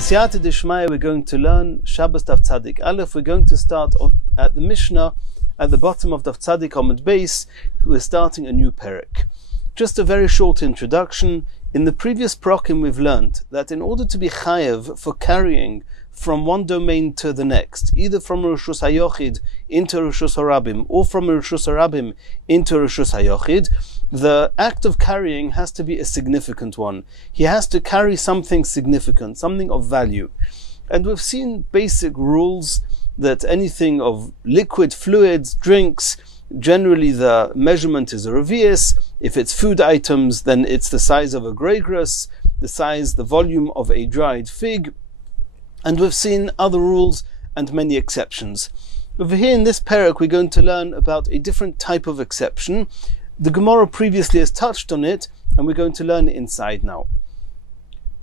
B'siyata Dishmaya, we're going to learn Shabbos Daf Tzadik Aleph. We're going to start at the Mishnah at the bottom of Daf Tzadik Amud Beis. We're starting a new perek. Just a very short introduction. In the previous prokim, we've learned that in order to be chayev for carrying from one domain to the next, either from Rishus HaYochid into Rishus HaRabim or from Rishus HaRabim into Rishus HaYochid, the act of carrying has to be a significant one. He has to carry something significant, something of value. And we've seen basic rules that anything of liquid, fluids, drinks, generally the measurement is a revius. If it's food items, then it's the size of a gregris, the volume of a dried fig. And we've seen other rules and many exceptions. Over here in this perek, we're going to learn about a different type of exception. The Gemara previously has touched on it, and we're going to learn it inside now.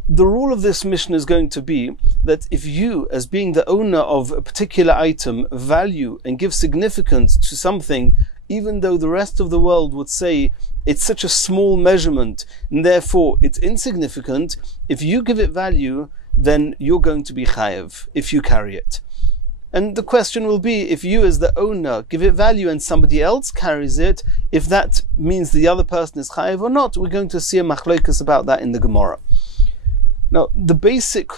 The rule of this mission is going to be that if you, as being the owner of a particular item, value and give significance to something, even though the rest of the world would say it's such a small measurement and therefore it's insignificant, if you give it value, then you're going to be chayev if you carry it. And the question will be, if you as the owner give it value and somebody else carries it, if that means the other person is chayev or not. We're going to see a machlokas about that in the Gemara. Now, the basic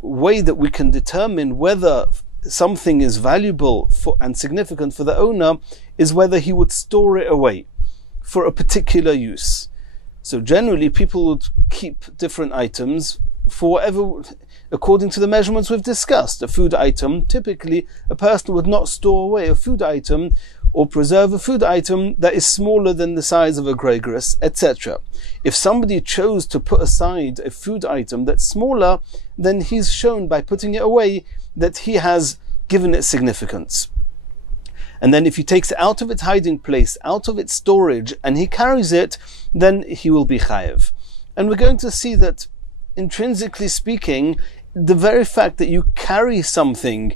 way that we can determine whether something is valuable and significant for the owner is whether he would store it away for a particular use. So generally, people would keep different items for whatever, according to the measurements we've discussed. A food item, typically a person would not store away a food item or preserve a food item that is smaller than the size of a gregris, etc. If somebody chose to put aside a food item that's smaller, then he's shown by putting it away that he has given it significance. And then if he takes it out of its hiding place, out of its storage, and he carries it, then he will be chayev. And we're going to see that intrinsically speaking, the very fact that you carry something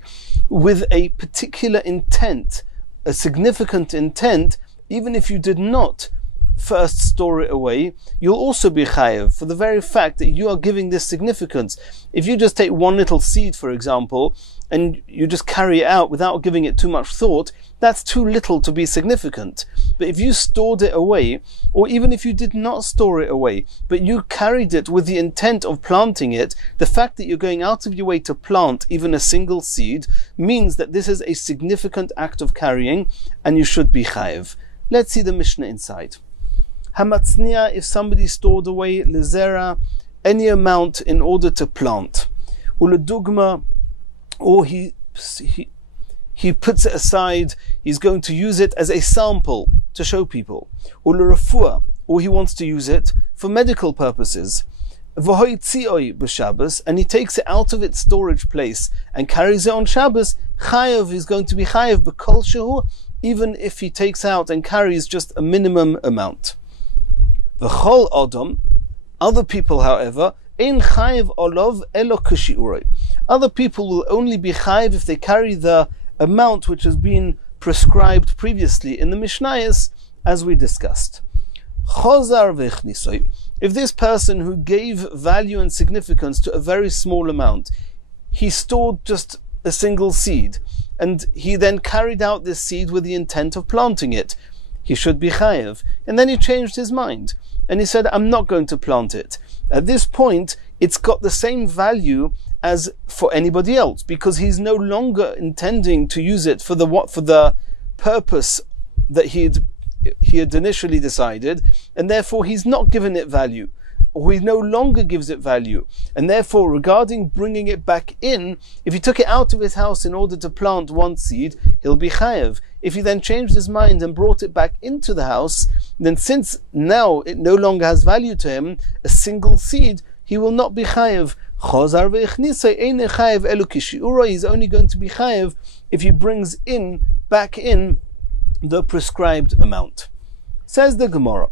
with a particular intent, a significant intent, even if you did not first store it away, you'll also be chayev for the very fact that you are giving this significance. If you just take one little seed, for example, and you just carry it out without giving it too much thought, that's too little to be significant. But if you stored it away, or even if you did not store it away, but you carried it with the intent of planting it, the fact that you're going out of your way to plant even a single seed means that this is a significant act of carrying, and you should be chayev. Let's see the Mishnah inside. Hamatzniya, if somebody stored away lezera, any amount in order to plant. Uledugma, or he puts it aside, he's going to use it as a sample to show people. Ulerafua, or he wants to use it for medical purposes. V'hoitzioi b'Shabbos, and he takes it out of its storage place and carries it on Shabbos. Chayev is going to be chayev b'kol shehu, even if he takes out and carries just a minimum amount. V'chol odom, other people, however, ein chayev olov elo kshiuroi. Other people will only be chayev if they carry the amount which has been prescribed previously in the Mishnayos, as we discussed. Chozar v'chnisoi. If this person who gave value and significance to a very small amount, he stored just a single seed, and he then carried out this seed with the intent of planting it, he should be chayev. And then he changed his mind, and he said, I'm not going to plant it. At this point, it's got the same value as for anybody else, because he's no longer intending to use it for the purpose that he had initially decided, and therefore he's not given it value, or he no longer gives it value. And therefore, regarding bringing it back in, if he took it out of his house in order to plant one seed, he'll be chayev. If he then changed his mind and brought it back into the house, then since now it no longer has value to him, a single seed, he will not be chayev. Chozar ve'ichnisa ein chayev elu kishiura. He's only going to be chayev if he brings back in the prescribed amount. Says the Gemara,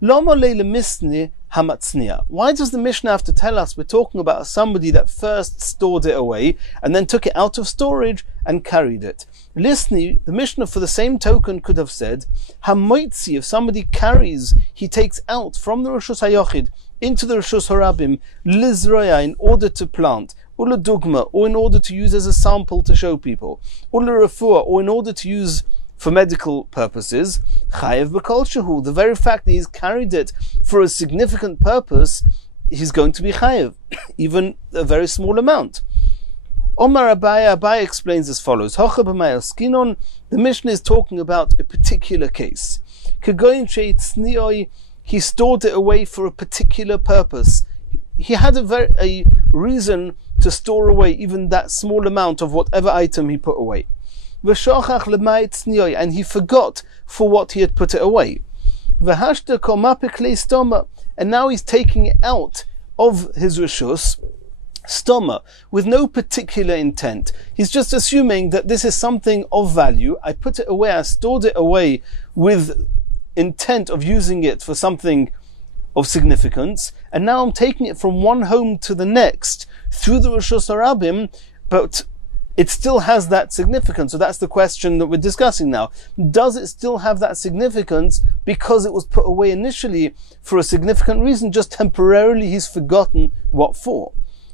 Lama leile misne hamatznia. Why does the Mishnah have to tell us we're talking about somebody that first stored it away and then took it out of storage and carried it? Listen, the Mishnah for the same token could have said hamoitzi, if somebody carries, he takes out from the Rishus HaYochid into the Rishus HaRabim lizroya, in order to plant, ula dugma, or in order to use as a sample to show people, ula refuah, or in order to use for medical purposes, chayev b'kol shehu, the very fact that he's carried it for a significant purpose, he's going to be chayev, even a very small amount. Omar Abaye explains as follows: Hocha b'mayoskinon, the Mishnah is talking about a particular case. Kagoyin sheitzniyoi, he stored it away for a particular purpose. He had a reason to store away even that small amount of whatever item he put away. And he forgot for what he had put it away. And now he's taking it out of his rishus, stoma, with no particular intent. He's just assuming that this is something of value. I put it away, I stored it away with intent of using it for something of significance, and now I'm taking it from one home to the next through the Rishus HaRabim, but it still has that significance. So that's the question that we're discussing now. Does it still have that significance because it was put away initially for a significant reason, just temporarily he's forgotten what for?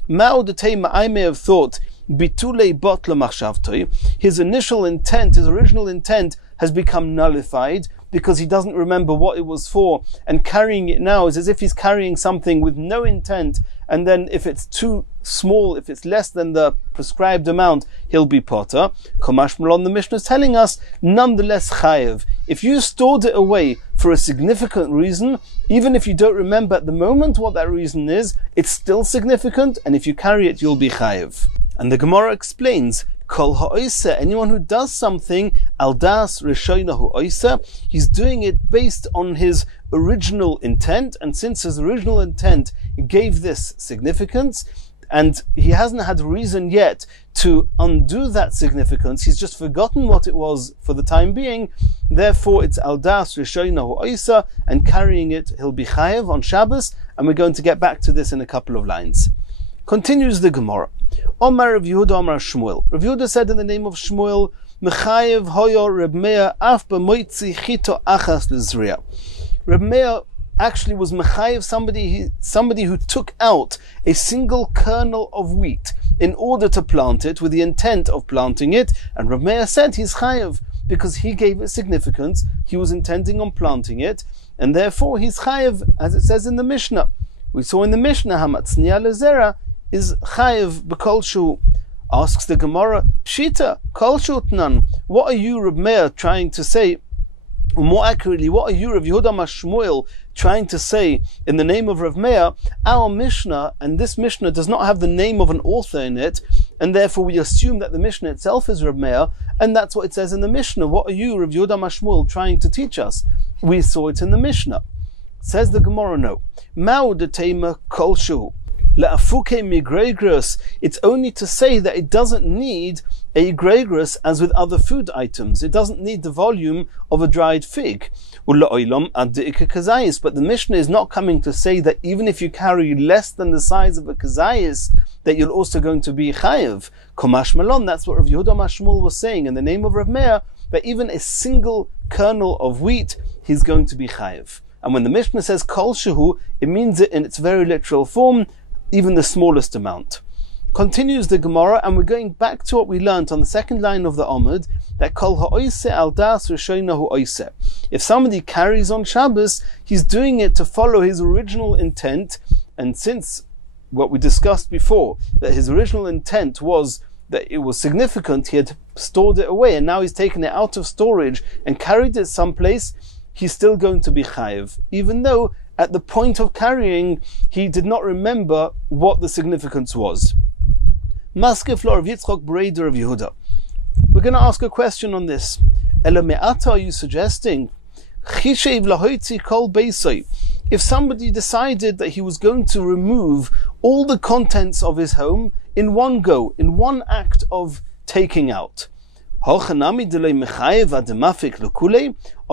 I may have thought bitulei botla machshavtoi, his initial intent, his original intent has become nullified because he doesn't remember what it was for, and carrying it now is as if he's carrying something with no intent, and then if it's too small, if it's less than the prescribed amount, he'll be potter. Komash Malon, the Mishnah is telling us, nonetheless chayev. If you stored it away for a significant reason, even if you don't remember at the moment what that reason is, it's still significant, and if you carry it, you'll be chayev. And the Gemara explains, Kol ha'oisa, anyone who does something, aldas rishoina ha'oisa, he's doing it based on his original intent, and since his original intent gave this significance, and he hasn't had reason yet to undo that significance, he's just forgotten what it was for the time being, therefore it's aldas rishoina ha'oisa, and carrying it, he'll be chayev on Shabbos, and we're going to get back to this in a couple of lines. Continues the Gemara. Omar Rav Yehuda Omar Shmuel. Rav Yehuda said in the name of Shmuel, Mechayev hoyo Reb Meir af b'moitzi chito achas l'zriya. Reb Meir actually was mechayev somebody who took out a single kernel of wheat in order to plant it with the intent of planting it, and Reb Meir said he's chayev because he gave it significance. He was intending on planting it, and therefore he's chayev, as it says in the Mishnah. We saw in the Mishnah, hamatzniya lezera is chayev b'kol shu. Asks the Gemara, Pshita, kol shutnan. What are you, Reb Meir, trying to say? Or more accurately, what are you, Rav Yehuda Shmuel, trying to say in the name of Rav Meir? Our Mishnah, and this Mishnah does not have the name of an author in it, and therefore we assume that the Mishnah itself is Rav Meir, and that's what it says in the Mishnah. What are you, Rav Yehuda Shmuel, trying to teach us? We saw it in the Mishnah. Says the Gemara, no. Ma'u detema kol shu. La'afuke migregros. It's only to say that it doesn't need a gregros as with other food items. It doesn't need the volume of a dried fig. But the Mishnah is not coming to say that even if you carry less than the size of a kazayis, that you're also going to be chayev. Komash malon, that's what Rav Yehuda Shmuel was saying in the name of Rav Meir, that even a single kernel of wheat, he's going to be chayev. And when the Mishnah says kol shehu, it means it in its very literal form, even the smallest amount. Continues the Gemara, and we're going back to what we learned on the second line of the Amud, that kol ha'oise al das rishoina ha'oise. If somebody carries on Shabbos, he's doing it to follow his original intent, and since what we discussed before, that his original intent was that it was significant, he had stored it away, and now he's taken it out of storage and carried it someplace, he's still going to be chayev, even though at the point of carrying, he did not remember what the significance was. Maske Flor of Yitzchok Breder of Yehuda. We're going to ask a question on this. Ela me'ata, are you suggesting Chishev lahoitzi kol beisoi? If somebody decided that he was going to remove all the contents of his home in one go, in one act of taking out, Are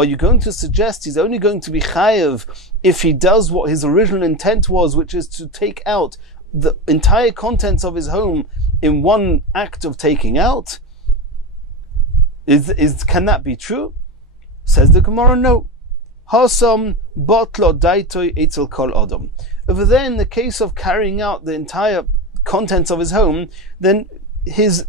you going to suggest he's only going to be chayev if he does what his original intent was, which is to take out the entire contents of his home in one act of taking out? Can that be true? Says the Gemara, no. Hasam botlo daitoi etzel kol adam. Over there, in the case of carrying out the entire contents of his home, then his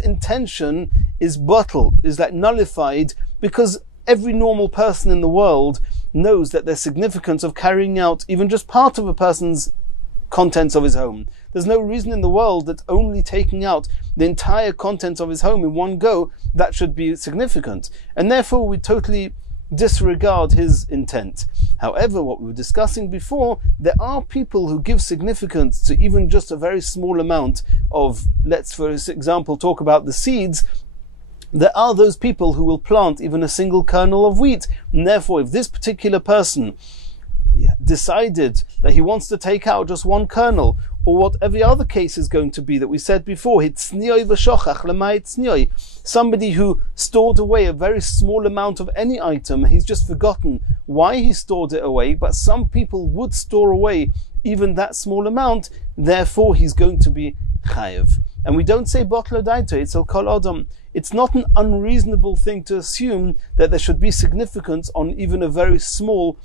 intention is nullified, because every normal person in the world knows that there's significance of carrying out even just part of a person's contents of his home. There's no reason in the world that only taking out the entire contents of his home in one go, that should be significant. And therefore we totally disregard his intent. However, what we were discussing before, there are people who give significance to even just a very small amount of, let's for example talk about the seeds. There are those people who will plant even a single kernel of wheat, and therefore if this particular person decided that he wants to take out just one kernel, or whatever other case is going to be that we said before, somebody who stored away a very small amount of any item, he's just forgotten why he stored it away, but some people would store away even that small amount, therefore he's going to be chayev. And we don't say botlo daito, it's al kol adam. It's not an unreasonable thing to assume that there should be significance on even a very small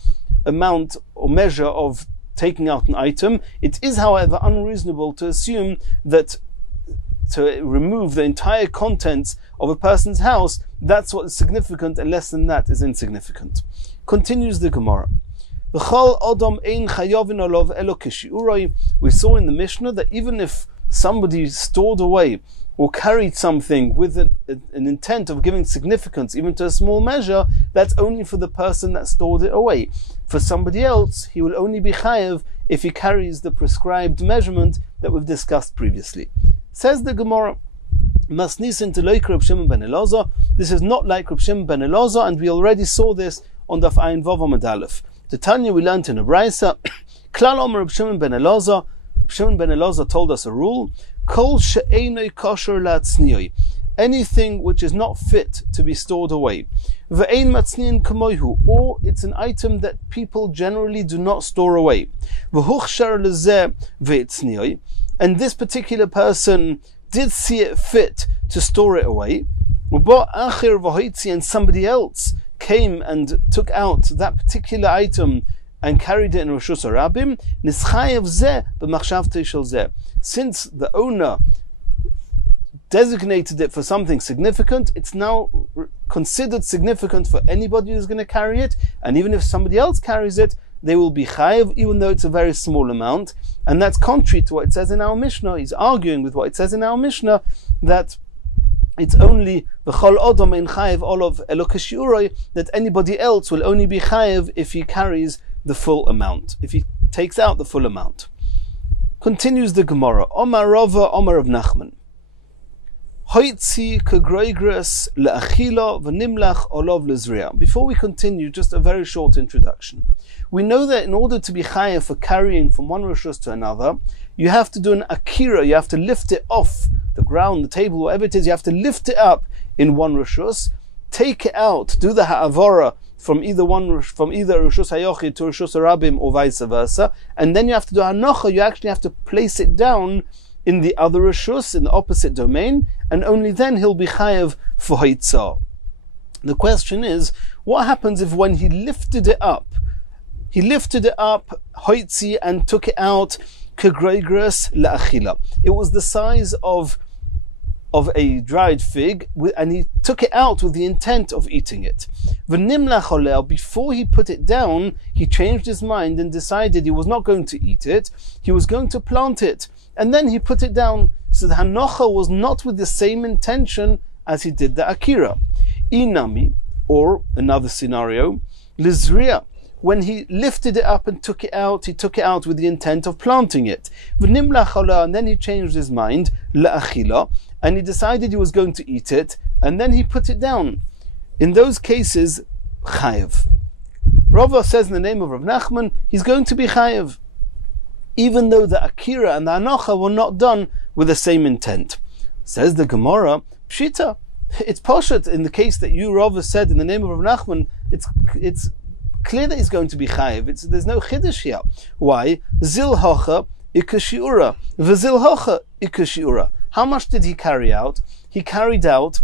amount or measure of taking out an item. It is, however, unreasonable to assume that to remove the entire contents of a person's house, that's what is significant, and less than that is insignificant. Continues the Gemara. We saw in the Mishnah that even if somebody stored away or carried something with an intent of giving significance even to a small measure, that's only for the person that stored it away. For somebody else, he will only be chayev if he carries the prescribed measurement that we've discussed previously. Says the Gemara, Masnisin to loik Reb Shimon ben Elazar. This is not like Reb Shimon ben Elazar, and we already saw this on Daf Ayin Vav Amud Aleph. The Tanya we learned in a Brisa, Klal Omer Reb Shimon ben Elazar. Reb Shimon ben Elazar told us a rule: Kol she'enoi kosher la'atznioi, anything which is not fit to be stored away. Ve'ein matzniin kamoihu, or it's an item that people generally do not store away. V'huchshar lezeh ve'etznioi, and this particular person did see it fit to store it away. And somebody else came and took out that particular item and carried it in Reshus HaRabim, nischayev zeh b'machshavtei shel zeh. Since the owner designated it for something significant, it's now considered significant for anybody who's going to carry it, and even if somebody else carries it, they will be chayev, even though it's a very small amount. And that's contrary to what it says in our Mishnah. He's arguing with what it says in our Mishnah, that it's only v'chol odom ein chayev olav elo kashiuroi, that anybody else will only be chayev if he carries the full amount, if he takes out the full amount. Continues the Gemara, Omar Rava, Omar of Nachman. Hoitzi kegroigres le'achila v'nimlach olav lezriya. Before we continue, just a very short introduction. We know that in order to be chayev for carrying from one reshus to another, you have to do an akira, you have to lift it off the ground, the table, whatever it is, you have to lift it up in one reshus, take it out, do the ha'avora from either Reshus HaYochid to Reshus HaRabim or vice versa, and then you have to do hanocha, you actually have to place it down in the other Reshus, in the opposite domain, and only then he'll be chayev for Haitzah. The question is, what happens if when he lifted it up, Hoitzi, and took it out, Kegroigres la'achila. It was the size of a dried fig, and he took it out with the intent of eating it. V'nimlach oleh, before he put it down, he changed his mind and decided he was not going to eat it, he was going to plant it, and then he put it down. So the hanocha was not with the same intention as he did the akira. Inami, or another scenario, lizriya, when he lifted it up and took it out, he took it out with the intent of planting it. V'nimlach oleh, and then he changed his mind, la'achila, and he decided he was going to eat it, and then he put it down. In those cases, chayev. Rava says in the name of Rav Nachman, he's going to be chayev, even though the akira and the hanocha were not done with the same intent. Says the Gemara, pshita, it's Poshet in the case that you, Rava, said in the name of Rav Nachman, it's clear that he's going to be chayiv. There's no chiddush here. Why? Zil hocha ikashiura, v'zil hocha ikashiura. How much did he carry out? He carried out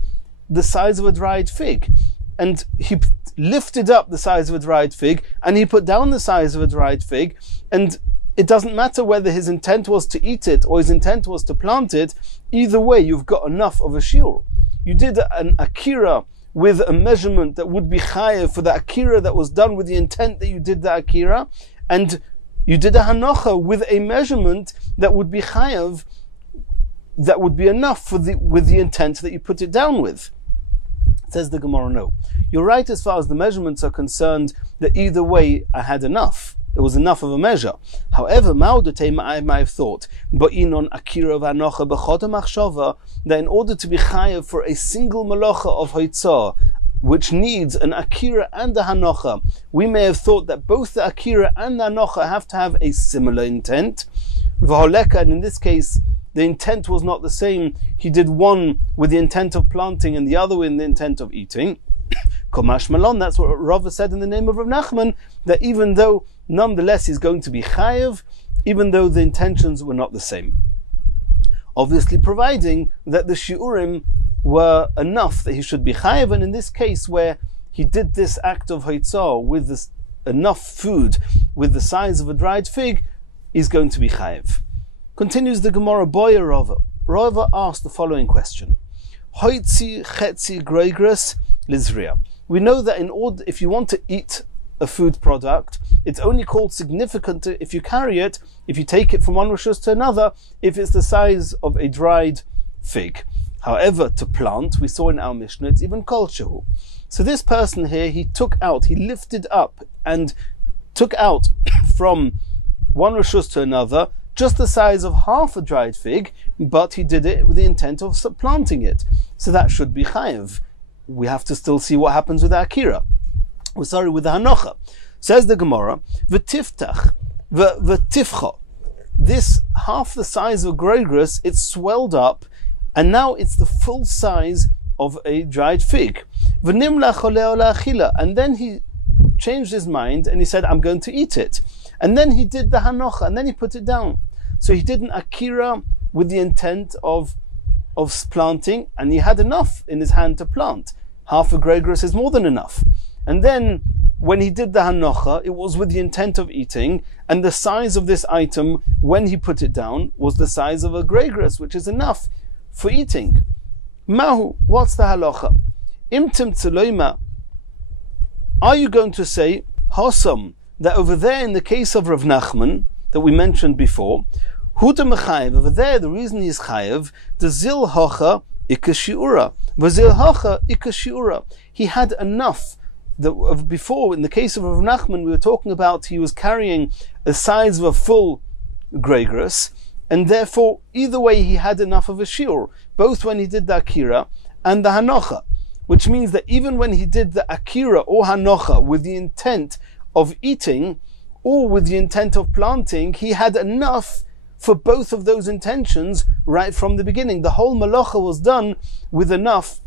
the size of a dried fig, and he lifted up the size of a dried fig, and he put down the size of a dried fig, and it doesn't matter whether his intent was to eat it or his intent was to plant it. Either way, you've got enough of a shiur. You did an akira with a measurement that would be chayev for the akira that was done with the intent that you did the akira, and you did a hanocha with a measurement that would be chayev, that would be enough with the intent that you put it down with. Says the Gemara, no. You're right as far as the measurements are concerned, that either way I had enough. It was enough of a measure. However, I might have thought, that in order to be chayav for a single malacha of hoitzah, which needs an akira and a hanocha, we may have thought that both the akira and the hanocha have to have a similar intent. And in this case, the intent was not the same. He did one with the intent of planting and the other with the intent of eating. Komash Malon, that's what Rava said in the name of Rav Nachman, that even though nonetheless he's going to be chayev, even though the intentions were not the same. Obviously providing that the shiurim were enough that he should be chayev, and in this case where he did this act of hoitzah with this, enough food with the size of a dried fig, he's going to be chayev. Continues the Gemara, Boya Rava. Rava asked the following question. Hoitzi chetzi groigres lizriya. We know that if you want to eat a food product, it's only called significant if you carry it, if you take it from one rishus to another, if it's the size of a dried fig. However, to plant, we saw in our Mishnah, it's even kol shehu. So this person here, he lifted up and took out from one rishus to another just the size of half a dried fig, but he did it with the intent of planting it. So that should be chayev. We have to still see what happens with the akira. With the hanocha. Says the Gemara, v'tiftach, v'tifcha. This half the size of groigres, it's swelled up, and now it's the full size of a dried fig. V'nimlach oleh la'achila. And then he changed his mind and he said, I'm going to eat it. And then he did the hanocha, and then he put it down. So he did an akira with the intent of planting, and he had enough in his hand to plant. Half a groigres is more than enough. And then when he did the hanocha, it was with the intent of eating, and the size of this item, when he put it down, was the size of a groigres, which is enough for eating. Mahu, what's the halacha? Imtim tzeloima. Are you going to say, Hosam, that over there in the case of Rav Nachman, that we mentioned before, Huda mechayev, over there the reason he's chayev, the zil hocha ikashiura, v'zil hocha ikashiura. He had enough. Before, in the case of Rav Nachman, we were talking about he was carrying the size of a full groigres, and therefore either way he had enough of a shiur, both when he did the akira and the hanocha, which means that even when he did the akira or hanocha with the intent of eating or with the intent of planting, he had enough for both of those intentions right from the beginning. The whole malacha was done with enough.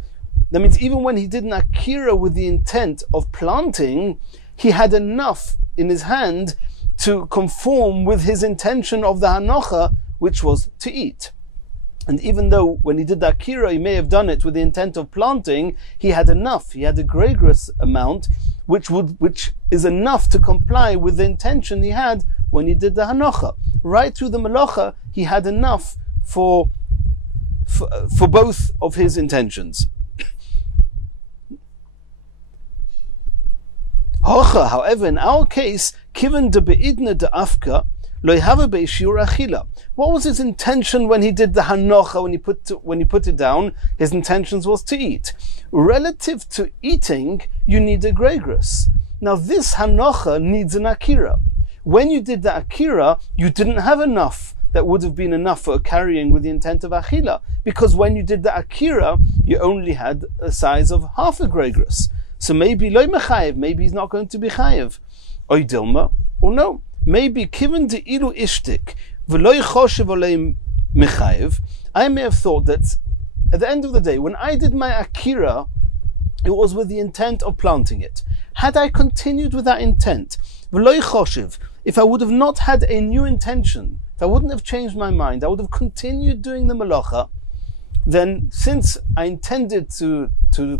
That means even when he did an akira with the intent of planting, he had enough in his hand to conform with his intention of the hanocha, which was to eat. And even though when he did the akira, he may have done it with the intent of planting, he had enough. He had a groigres amount, which is enough to comply with the intention he had when he did the hanocha. Right through the malacha, he had enough for both of his intentions. However, in our case, kiven de beidna de afka, lo have be shiur achila. What was his intention when he did the hanocha? When he put it down, his intentions was to eat. Relative to eating, you need a groigres. Now this hanocha needs an akira. When you did the akira, you didn't have enough that would have been enough for carrying with the intent of achila, because when you did the akira, you only had a size of half a groigres. So maybe loy mechayev, maybe he's not going to be chayev. Oy dilma, or no, maybe kiven de ilu ishtik v'loy choshev olei mechayev. I may have thought that at the end of the day, when I did my akira, it was with the intent of planting it. Had I continued with that intent, if I would have not had a new intention, if I wouldn't have changed my mind, I would have continued doing the malacha, then since I intended to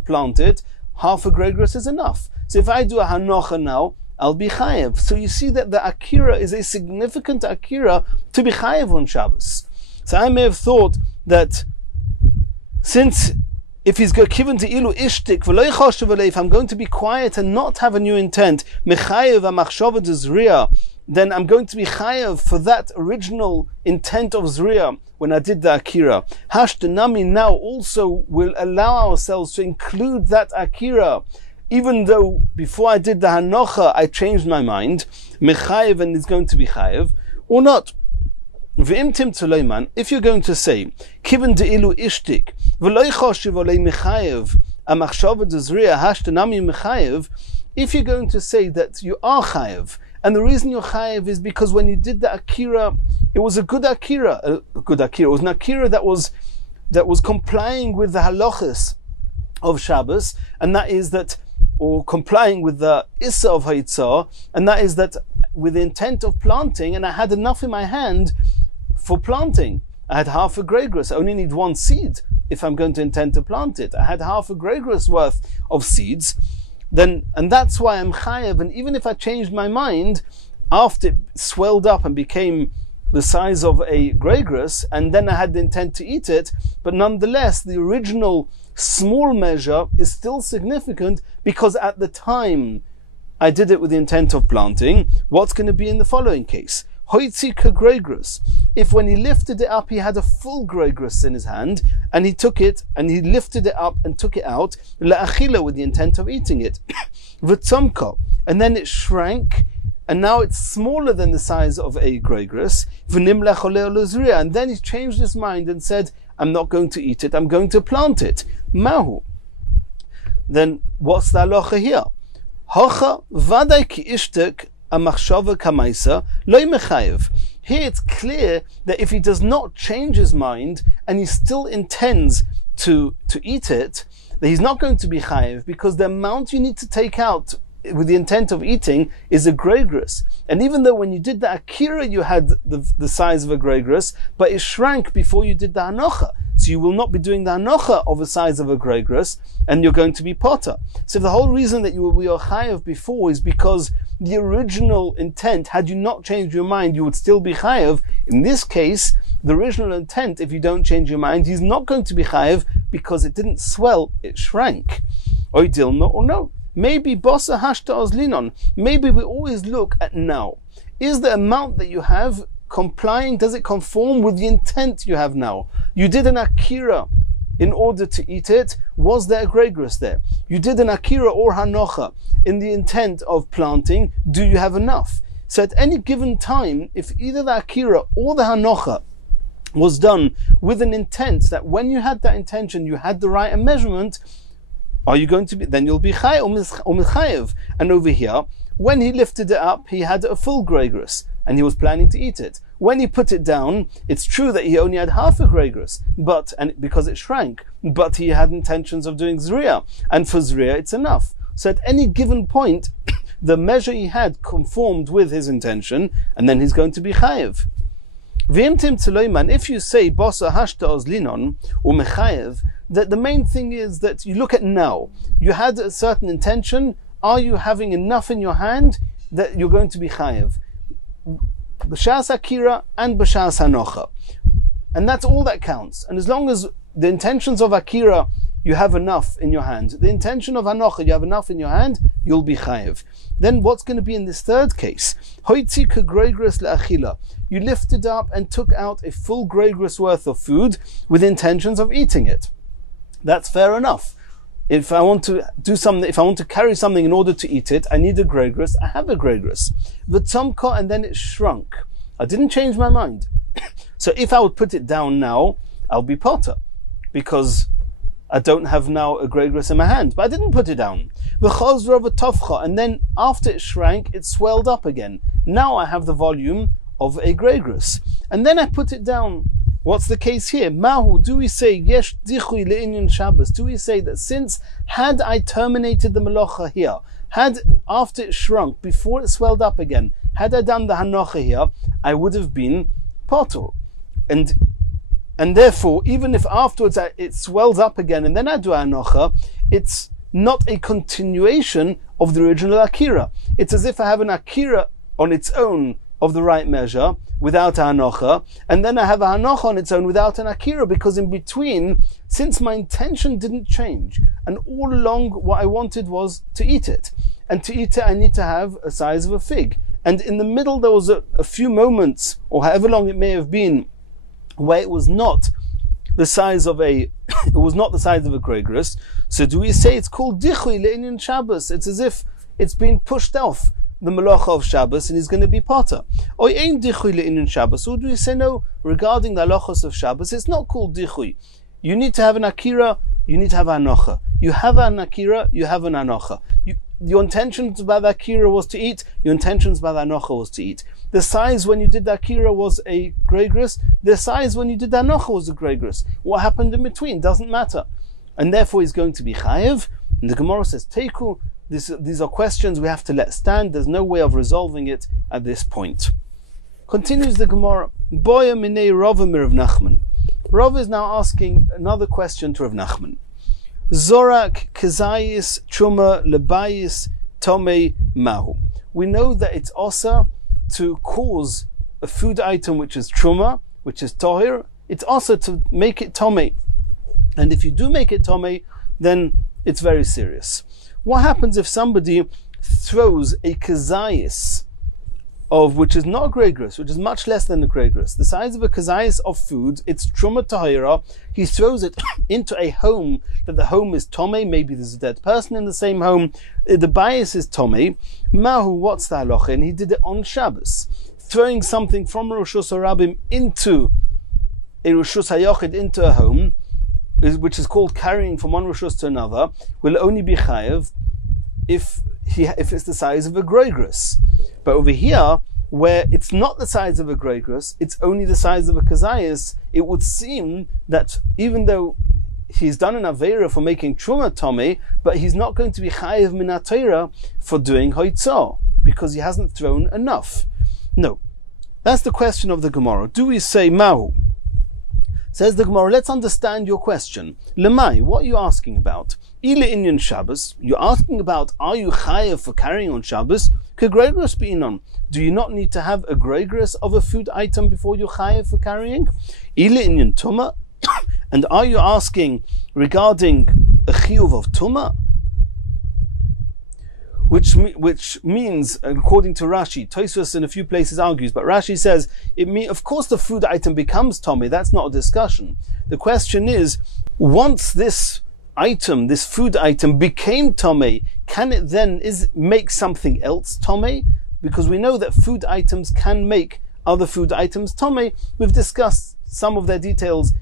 plant it, half a gregorus is enough. So if I do a hanocha now, I'll be chayev. So you see that the akira is a significant akira to be chayev on Shabbos. So I may have thought that since if he's given to ilu ishtik, if I'm going to be quiet and not have a new intent, mechayev amachshava zriya, then I'm going to be chayev for that original intent of zriya when I did the akira. Hashtanami now also will allow ourselves to include that akira, even though before I did the hanocha I changed my mind, mechayev and is going to be chayev, or not. If you're going to say, kiven de'ilu ishtik, v'lo choshev olei mechayev, amachshava d'zriya hashtanami mechayev, if you're going to say that you are chayev, and the reason you're chayev is because when you did the akira, it was a good akira. It was an akira that was complying with the halachas of Shabbos, and that is that, or complying with the issa of Haitzah, and that is that with the intent of planting, and I had enough in my hand for planting. I had half a gregorus. I only need one seed if I'm going to intend to plant it. I had half a gregorus worth of seeds. Then, and that's why I'm chayev. And even if I changed my mind after it swelled up and became the size of a gregorus, and then I had the intent to eat it, but nonetheless, the original small measure is still significant because at the time I did it with the intent of planting. What's going to be in the following case? Hoitzika gregorus. If when he lifted it up, he had a full gregorus in his hand, and he took it, and he lifted it up and took it out, la'achila, with the intent of eating it. V'tzomka. And then it shrank, and now it's smaller than the size of a gregorus. V'nimlach oleh lozriya. And then he changed his mind and said, I'm not going to eat it, I'm going to plant it. Mahu. Then what's the halacha here? Hocha vaday ki ishtek amachshava kamaisa loy mechayev. Here it's clear that if he does not change his mind and he still intends to eat it, that he's not going to be chayev, because the amount you need to take out with the intent of eating is a gregorus. And even though when you did the akira you had the size of a gregorus, but it shrank before you did the hanocha. So you will not be doing the hanocha of the size of a gregorus, and you're going to be potter. So the whole reason that you were chayev before is because the original intent, had you not changed your mind, you would still be chayev. In this case, the original intent, if you don't change your mind, he's not going to be chayev because it didn't swell, it shrank. Or dilno, or no. Maybe bossa hashta ozlinon. Maybe we always look at now. Is the amount that you have complying? Does it conform with the intent you have now? You did an akira in order to eat it. Was there a gregorus there? You did an akira or hanocha in the intent of planting. Do you have enough? So at any given time, if either the akira or the hanocha was done with an intent that when you had that intention, you had the right measurement, are you going to be, then you'll be chayev. And over here, when he lifted it up, he had a full gregorus, and he was planning to eat it. When he put it down, it's true that he only had half a gregorus, because it shrank, but he had intentions of doing zriya, and for zriya it's enough. So at any given point, the measure he had conformed with his intention, and then he's going to be chayev. If you say bosa hashta ozlinon or mechayev, that the main thing is that you look at now. You had a certain intention. Are you having enough in your hand that you're going to be chayev? B'shas akira and b'shas hanocha. And that's all that counts. And as long as the intentions of akira, you have enough in your hand, the intention of hanocha, you have enough in your hand, you'll be chayev. Then what's going to be in this third case? Hoitzi ka gregorus le'achila. You lifted up and took out a full gregorus worth of food with intentions of eating it. That's fair enough. If I want to do something, if I want to carry something in order to eat it, I need a gregorus. I have a gregorus. V'tzomka, and then it shrunk. I didn't change my mind. So if I would put it down now, I'll be potter, because I don't have now a gregorus in my hand. But I didn't put it down. V'chozra v'tovcha, and then after it shrank, it swelled up again. Now I have the volume of a gregorus. And then I put it down. what's the case here? Mahu, do we say yesh dichui le'inyan Shabbos? Do we say that since had I terminated the melacha here, after it shrunk, before it swelled up again, had I done the hanocha here, I would have been patur. And therefore, even if afterwards it swells up again and then I do hanocha, it's not a continuation of the original akira. It's as if I have an akira on its own of the right measure without a hanocha, and then I have a hanocha on its own without an akira, because in between, since my intention didn't change, and all along what I wanted was to eat it, and to eat it I need to have a size of a fig, and in the middle there was a few moments, or however long it may have been, where it was not the size of a gregris. So do we say it's called dichui le'inyan Shabbos? It's as if it's been pushed off the melacha of Shabbos and is going to be potter. Or ein dichui le'inyan Shabbos? Or do we say no, regarding the halachos of Shabbos, it's not called dichui. You need to have an akira, you need to have an anocha. You have an akira, you have an anocha. Your intentions about the akira was to eat, your intentions about the anocha was to eat. The size when you did the akira was a gregris, the size when you did the anocha was a gregris. What happened in between doesn't matter. And therefore he's going to be chayev. And the Gemara says, Teiku, these are questions we have to let stand. There's no way of resolving it at this point. Continues the Gemara, Boya minei Rava mir Rav Nachman. Rav is now asking another question to Rav Nachman. Zorak kazayis truma lebayis tomei mahu. We know that it's also to cause a food item which is truma, which is tohir, it's also to make it tomei. And if you do make it tomei, then it's very serious. What happens if somebody throws a kazayis of which is not a gregris, which is much less than a gregris, the size of a kazayis of food, it's truma tahira, he throws it into a home that the home is tomei, maybe there's a dead person in the same home, the bias is tomei, mahu, what's the halacha? And he did it on Shabbos, throwing something from Rosh Hashanah into a Rosh Hashanah into a home, which is called carrying from one Rosh Hashanah to another, will only be chayev if it's the size of a gregris. But over here, where it's not the size of a gregris, it's only the size of a kazayas, it would seem that even though he's done an aveira for making truma tomei, but he's not going to be chayev min ha'torah for doing hoitzah, because he hasn't thrown enough. No. That's the question of the Gemara. Do we say mahu? Says the Gemara, let's understand your question. Lemai, what are you asking about? Ile inyan Shabbos, you're asking about, are you chayev for carrying on Shabbos? Kegregros be'inon. Do you not need to have a gregris of a food item before you're chayev for carrying? Ile inyan tuma. And are you asking regarding a chiyuv of tuma? Which means, according to Rashi, Tosfos in a few places argues, but Rashi says, of course the food item becomes tomei, that's not a discussion. The question is, once this food item became tomei, can it then make something else tomei? Because we know that food items can make other food items tomei. We've discussed some of their details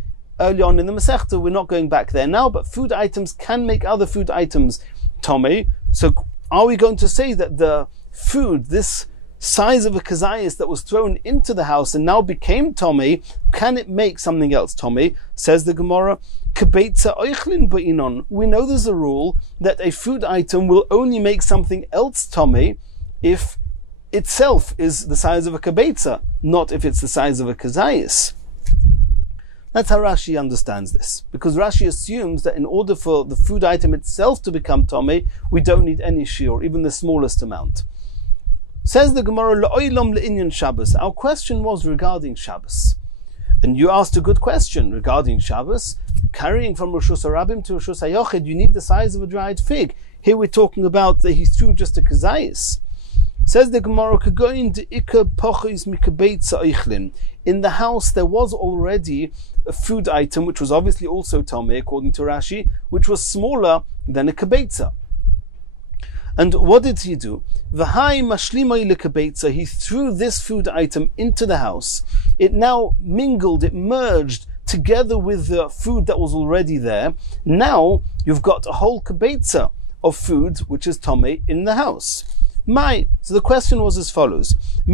early on in the Masechta, we're not going back there now, but food items can make other food items tomei. So are we going to say that the food, this size of a kazayas that was thrown into the house and now became tomei, can it make something else tomei? Says the Gemara, Kebeitza oichlin ba'inon. We know there's a rule that a food item will only make something else tomei if itself is the size of a kebeitza, not if it's the size of a kazayas. That's how Rashi understands this, because Rashi assumes that in order for the food item itself to become tomei, we don't need any shiur, even the smallest amount. Says the Gemara, La'olam le'inyan Shabbos. Our question was regarding Shabbos, and you asked a good question regarding Shabbos. Carrying from Rosh Hashanah to Rosh Hashanah, you need the size of a dried fig. Here we're talking about that he threw just a kazayis. Says the Gemara, in the house there was already a food item which was obviously also tomei, according to Rashi, which was smaller than a kebeitza. And what did he do? He threw this food item into the house. It now mingled, it merged together with the food that was already there. Now you've got a whole kebeitza of food which is tomei in the house. So the question was as follows. Do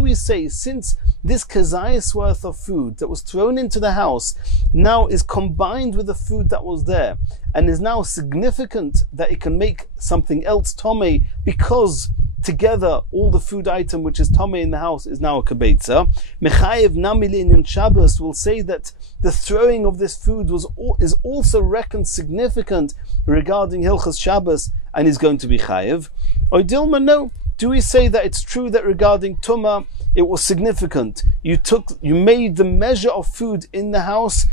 we say, since this kazayas worth of food that was thrown into the house now is combined with the food that was there and is now significant that it can make something else tomei, because together all the food item which is tomei in the house is now a kibetza, mechayev namilin in Shabbos will say that the throwing of this food is also reckoned significant regarding Hilchas Shabbos and is going to be chayev. Or Dilma, no. Do we say that it's true that regarding Tumah it was significant? You made the measure of food in the house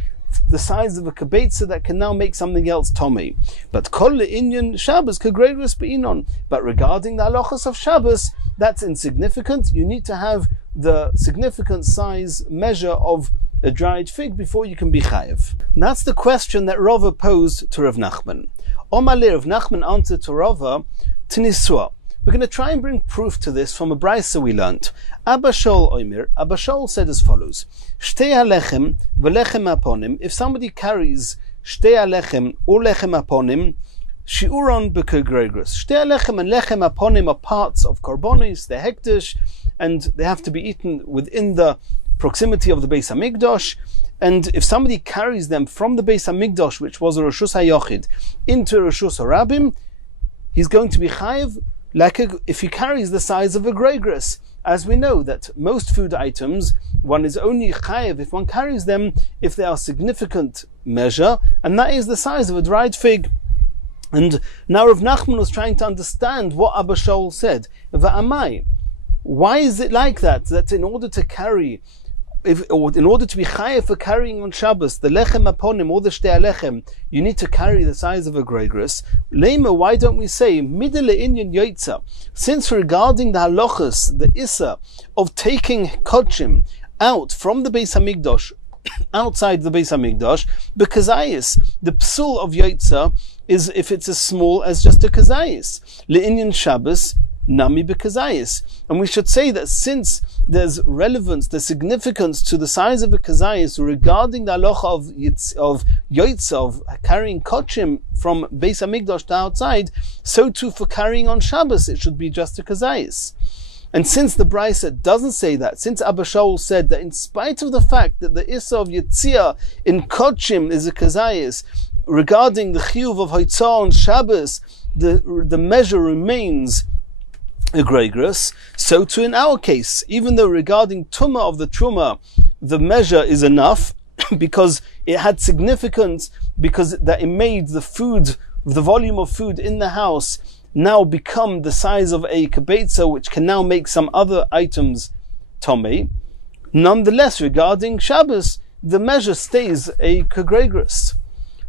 the size of a kibetza that can now make something else tomei. But kol le'inyan Shabbos kagregros be'inon. But regarding the halachos of Shabbos, that's insignificant. You need to have the significant size measure of a dried fig before you can be chayev. And that's the question that Rava posed to Rav Nachman. Omaleh, Rav Nachman answered to Rava, Tinisua. We're going to try and bring proof to this from a brisa we learnt. Abba Shaul Omer, Abba Shaul said as follows: Shtei halechem v'lechem aponim. If somebody carries shtei halechem or lechem aponim, shiuron b'kegregros. Shtei halechem and lechem aponim are parts of korbanos, they're hektish, and they have to be eaten within the proximity of the Beis Hamikdash. And if somebody carries them from the Beis Hamikdash, which was a Reshus HaYochid, into Reshus HaRabim, he's going to be chayev if he carries the size of a gregris. As we know that most food items, one is only chayev if one carries them if they are significant measure, and that is the size of a dried fig. And now Rav Nachman was trying to understand what Abba Shaul said. Va'amai, why is it like that? That in order to carry, in order to be chayev for carrying on Shabbos, the lechem aponim or the shtei lechem, you need to carry the size of a gregris. Lema, why don't we say midle inyan yoitza? Since regarding the halachas, the issa of taking kodshim out from the Beis Hamikdash, outside the Beis Hamikdash, bekazayis, the psul of yoitza is if it's as small as just a kazayis. Le'inyan Shabbos nami bekazayis. And we should say that since there's relevance, there's significance to the size of a kazayis regarding the halacha of yoitza, of carrying kodshim from Beis Hamikdash to outside, so too for carrying on Shabbos it should be just a kazayis. And since the brisa doesn't say that, since Abba Shaul said that in spite of the fact that the issa of yitzia in kodshim is a kazayis, regarding the chiyuv of hoitzah on Shabbos, the measure remains a gregris, so too in our case, even though regarding tumah of the truma, the measure is enough, because it had significance, because that it made the food, the volume of food in the house now become the size of a kibetza, which can now make some other items tomei. Nonetheless, regarding Shabbos, the measure stays a kagregris.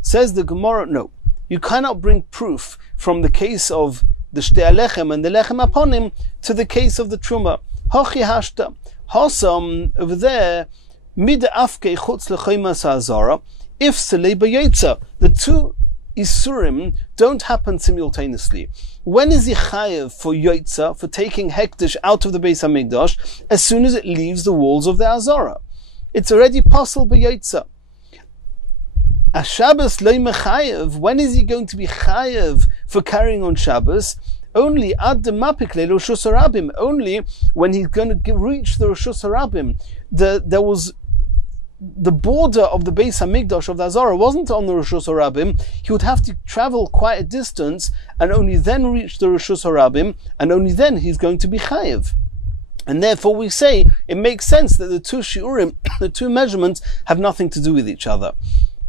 Says the Gemara, no, you cannot bring proof from the case of the shtei lechem and the lechem aponim to the case of the truma. Hachi hashta hasam over there mid afke chutz lechomas ha'azara. If selei b'yetza, the two isurim don't happen simultaneously. When is he chayev for yotza, for taking hektish out of the Beis Hamikdash? As soon as it leaves the walls of the azara, it's already possible b'yotza. A Shabbos loy mechayev. When is he going to be chayev for carrying on Shabbos? Only ad demapik le Reshus HaRabim. Only when he's going to reach the Reshus HaRabim. There was the border of the Beis Hamikdash of the Azara wasn't on the Reshus HaRabim. He would have to travel quite a distance and only then reach the Reshus HaRabim, and only then he's going to be chayev. And therefore we say it makes sense that the two shiurim, the two measurements, have nothing to do with each other.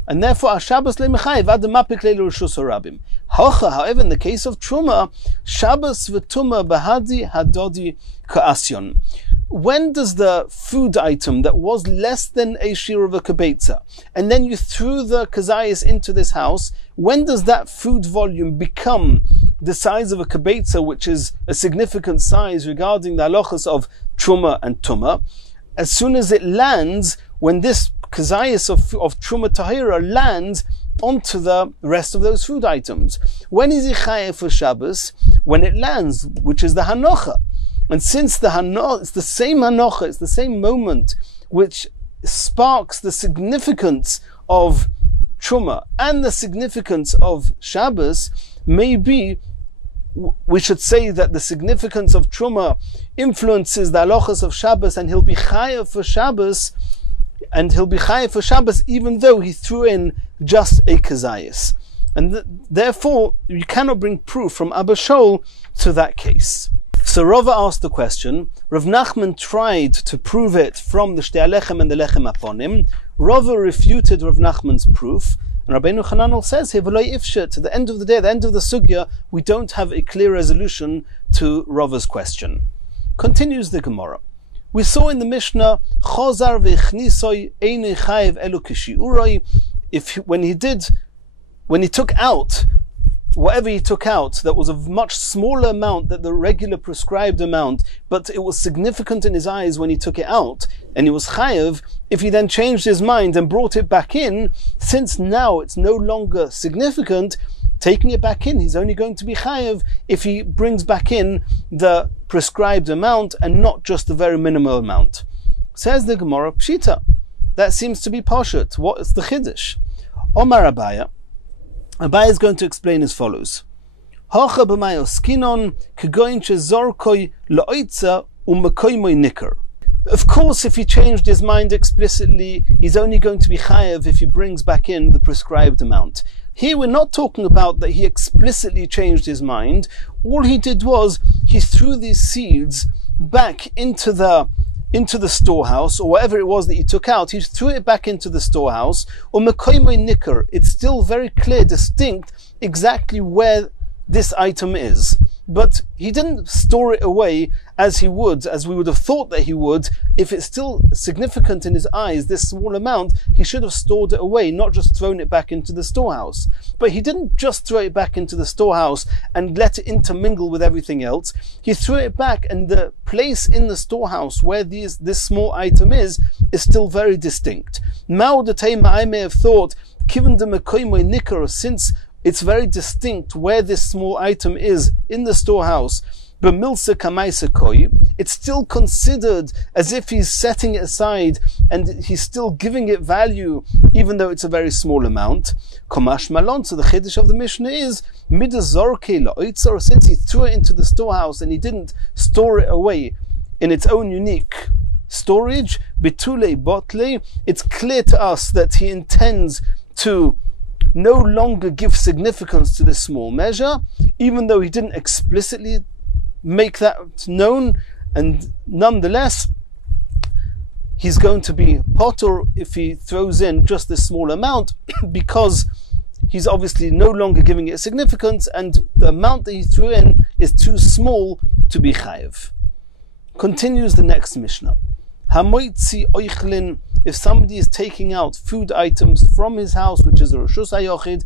And therefore, Shabbos le'mechayev ad mapik le'lu Reshus HaRabim. However, in the case of Truma, Shabbos v'Tumah bahadi hadodi ka'asyon. When does the food item that was less than a shir of a kibetza, and then you threw the kazayas into this house, when does that food volume become the size of a kibetza, which is a significant size regarding the halachas of Truma and Tumah? As soon as it lands, when this kazayas of Truma Tahira lands onto the rest of those food items. When is he chayev for Shabbos? When it lands, which is the hanocha. And since the hanocha, it's the same hanocha, it's the same moment which sparks the significance of Truma and the significance of Shabbos, maybe we should say that the significance of Truma influences the halachas of Shabbos, and he'll be chayav for Shabbos, even though he threw in just a kazayas. And therefore, you cannot bring proof from Abba Shaul to that case. So Rava asked the question. Rav Nachman tried to prove it from the Shtei Alechem and the Lechem Aponim. Rava refuted Rav Nachman's proof. And Rabbeinu Hananel says here, V'lo ifsha, to the end of the day, the end of the sugya, we don't have a clear resolution to Rava's question. Continues the Gemara. We saw in the Mishnah, Chozar v'chnisoi einei chayev elu kishiuroi. When he took out whatever he took out, that was a much smaller amount than the regular prescribed amount, but it was significant in his eyes when he took it out, and he was chayev. If he then changed his mind and brought it back in, since now it's no longer significant, taking it back in, he's only going to be chayev if he brings back in the prescribed amount and not just the very minimal amount. Says the Gemara, Pshita, that seems to be Pashut. What is the Chiddush? Omar Abaya. Abaya is going to explain as follows. Of course, if he changed his mind explicitly, he's only going to be chayev if he brings back in the prescribed amount. Here we're not talking about that he explicitly changed his mind. All he did was he threw these seeds back into the storehouse, or whatever it was that he took out. He threw it back into the storehouse. Or mekoymoi nicker, it's still very clear, distinct, exactly where this item is. But he didn't store it away as we would have thought that he would. If it's still significant in his eyes, this small amount, he should have stored it away, not just thrown it back into the storehouse. But he didn't just throw it back into the storehouse and let it intermingle with everything else. He threw it back, and the place in the storehouse where this small item is still very distinct. Ma'odatayma, I may have thought, given the mekoymoi nicker, since it's very distinct where this small item is in the storehouse, b'milsa kamaisa koi, it's still considered as if he's setting it aside and he's still giving it value, even though it's a very small amount. Komash malon, so the chiddush of the Mishnah is midazorke la'oitzor, since he threw it into the storehouse and he didn't store it away in its own unique storage, bitule botle, it's clear to us that he intends to no longer give significance to this small measure, even though he didn't explicitly make that known, and nonetheless he's going to be potter if he throws in just this small amount, because he's obviously no longer giving it significance, and the amount that he threw in is too small to be chayev. Continues the next Mishnah. Hamoitzi oichlin, if somebody is taking out food items from his house, which is a Reshus HaYochid,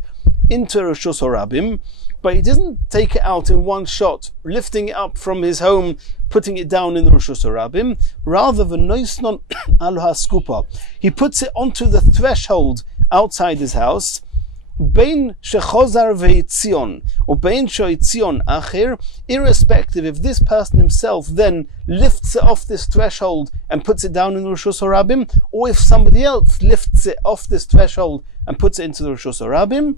into Reshus HaRabim, but he doesn't take it out in one shot, lifting it up from his home, putting it down in the Reshus HaRabim, rather v'noisnon al ha'skupa, he puts it onto the threshold outside his house, bein shechozar ve'itzion, or bein she'itzion acher, irrespective if this person himself then lifts it off this threshold and puts it down in the Reshus HaRabim, or if somebody else lifts it off this threshold and puts it into the Reshus HaRabim,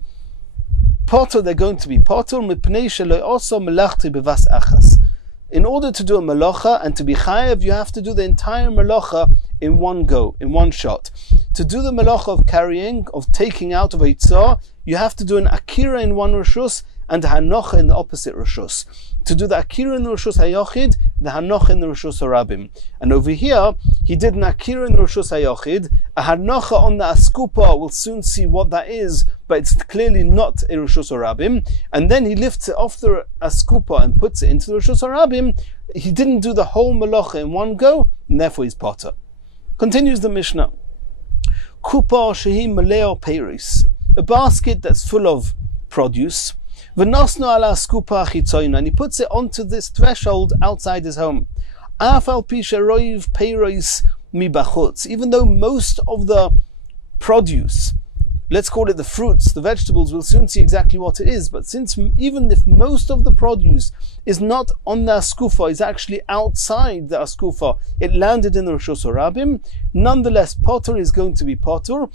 potter, they're going to be potter, mipnei shelo oso melachti bevas achas. In order to do a malacha and to be chayev, you have to do the entire malacha in one go, in one shot. To do the malacha of carrying, of taking out of a tzah, you have to do an akira in one reshus and a hanocha in the opposite reshus. To do the akira in the Reshus HaYochid, the hanocha in the Reshus HaRabim. And over here, he did an akira in the Reshus HaYochid, a hanocha on the askupa, we'll soon see what that is, but it's clearly not a Reshus HaRabim. And then he lifts it off the askupa and puts it into the Reshus HaRabim. He didn't do the whole malacha in one go, and therefore he's potter. Continues the Mishnah. Kupa shehi maleo peiris, a basket that's full of produce, and he puts it onto this threshold outside his home. Even though most of the produce, let's call it the fruits, the vegetables, we'll soon see exactly what it is, but even if most of the produce is not on the askufa, is actually outside the askufa, it landed in the Reshus HaRabim, nonetheless potter is going to be potter,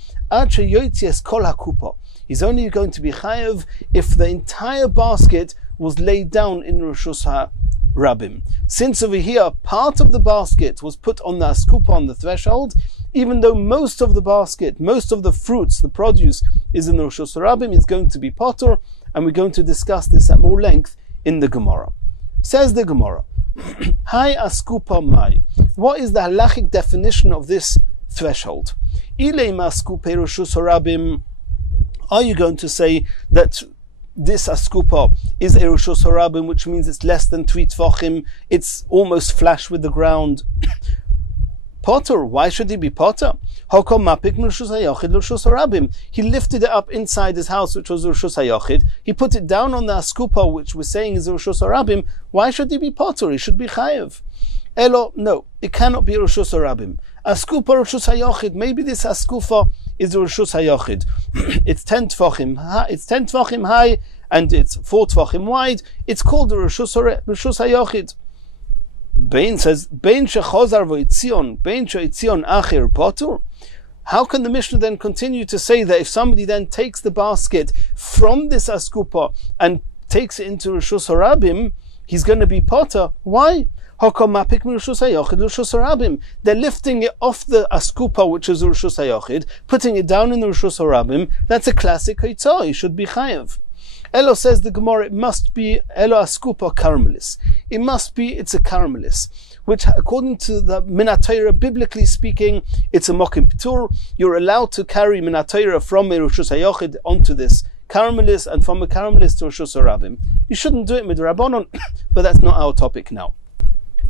he's only going to be chayev if the entire basket was laid down in Rishus HaRabim. Since over here, part of the basket was put on the askupa, on the threshold, even though most of the basket, most of the fruits, the produce, is in the Rishus HaRabim, it's going to be potter, and we're going to discuss this at more length in the Gemara. Says the Gemara, Hai askupa mai. What is the halachic definition of this threshold? Ilei maskupe Rishus HaRabim. Are you going to say that this askupa is a Rishus HaRabim, which means it's less than 3 tvachim, it's almost flush with the ground? Potter, why should he be potter? He lifted it up inside his house, which was Rishus HaYachid. He put it down on the askupa, which we're saying is Rishus HaRabim. Why should he be potter? He should be chayev. Elo, no, it cannot be Rishus HaRabim. Askupa Rishus HaYachid. Maybe this askufa is Rishus HaYachid. It's 10 tvachim. It's 10 tvachim high and it's 4 tvachim wide. It's called the Rishus HaYachid. Bain says, Bain shechozar v'itzion, Bain she'itzion acher potur. How can the Mishnah then continue to say that if somebody then takes the basket from this askupa and takes it into Rishus HaRabim, he's going to be potter? Why? They're lifting it off the askupa, which is Rishus HaYachid, putting it down in the Rishus HaRabim. That's a classic haitzah. He should be chayev. Elo says the Gemara, it must be Elo askupa karmelis. It must be, it's a karmelis, which according to the Minatayra, biblically speaking, it's a mokim p'tur. You're allowed to carry Minatayra from a Rishus HaYachid onto this karmelis, and from a karmelis to Rishus HaRabim. You shouldn't do it midrabanon, but that's not our topic now.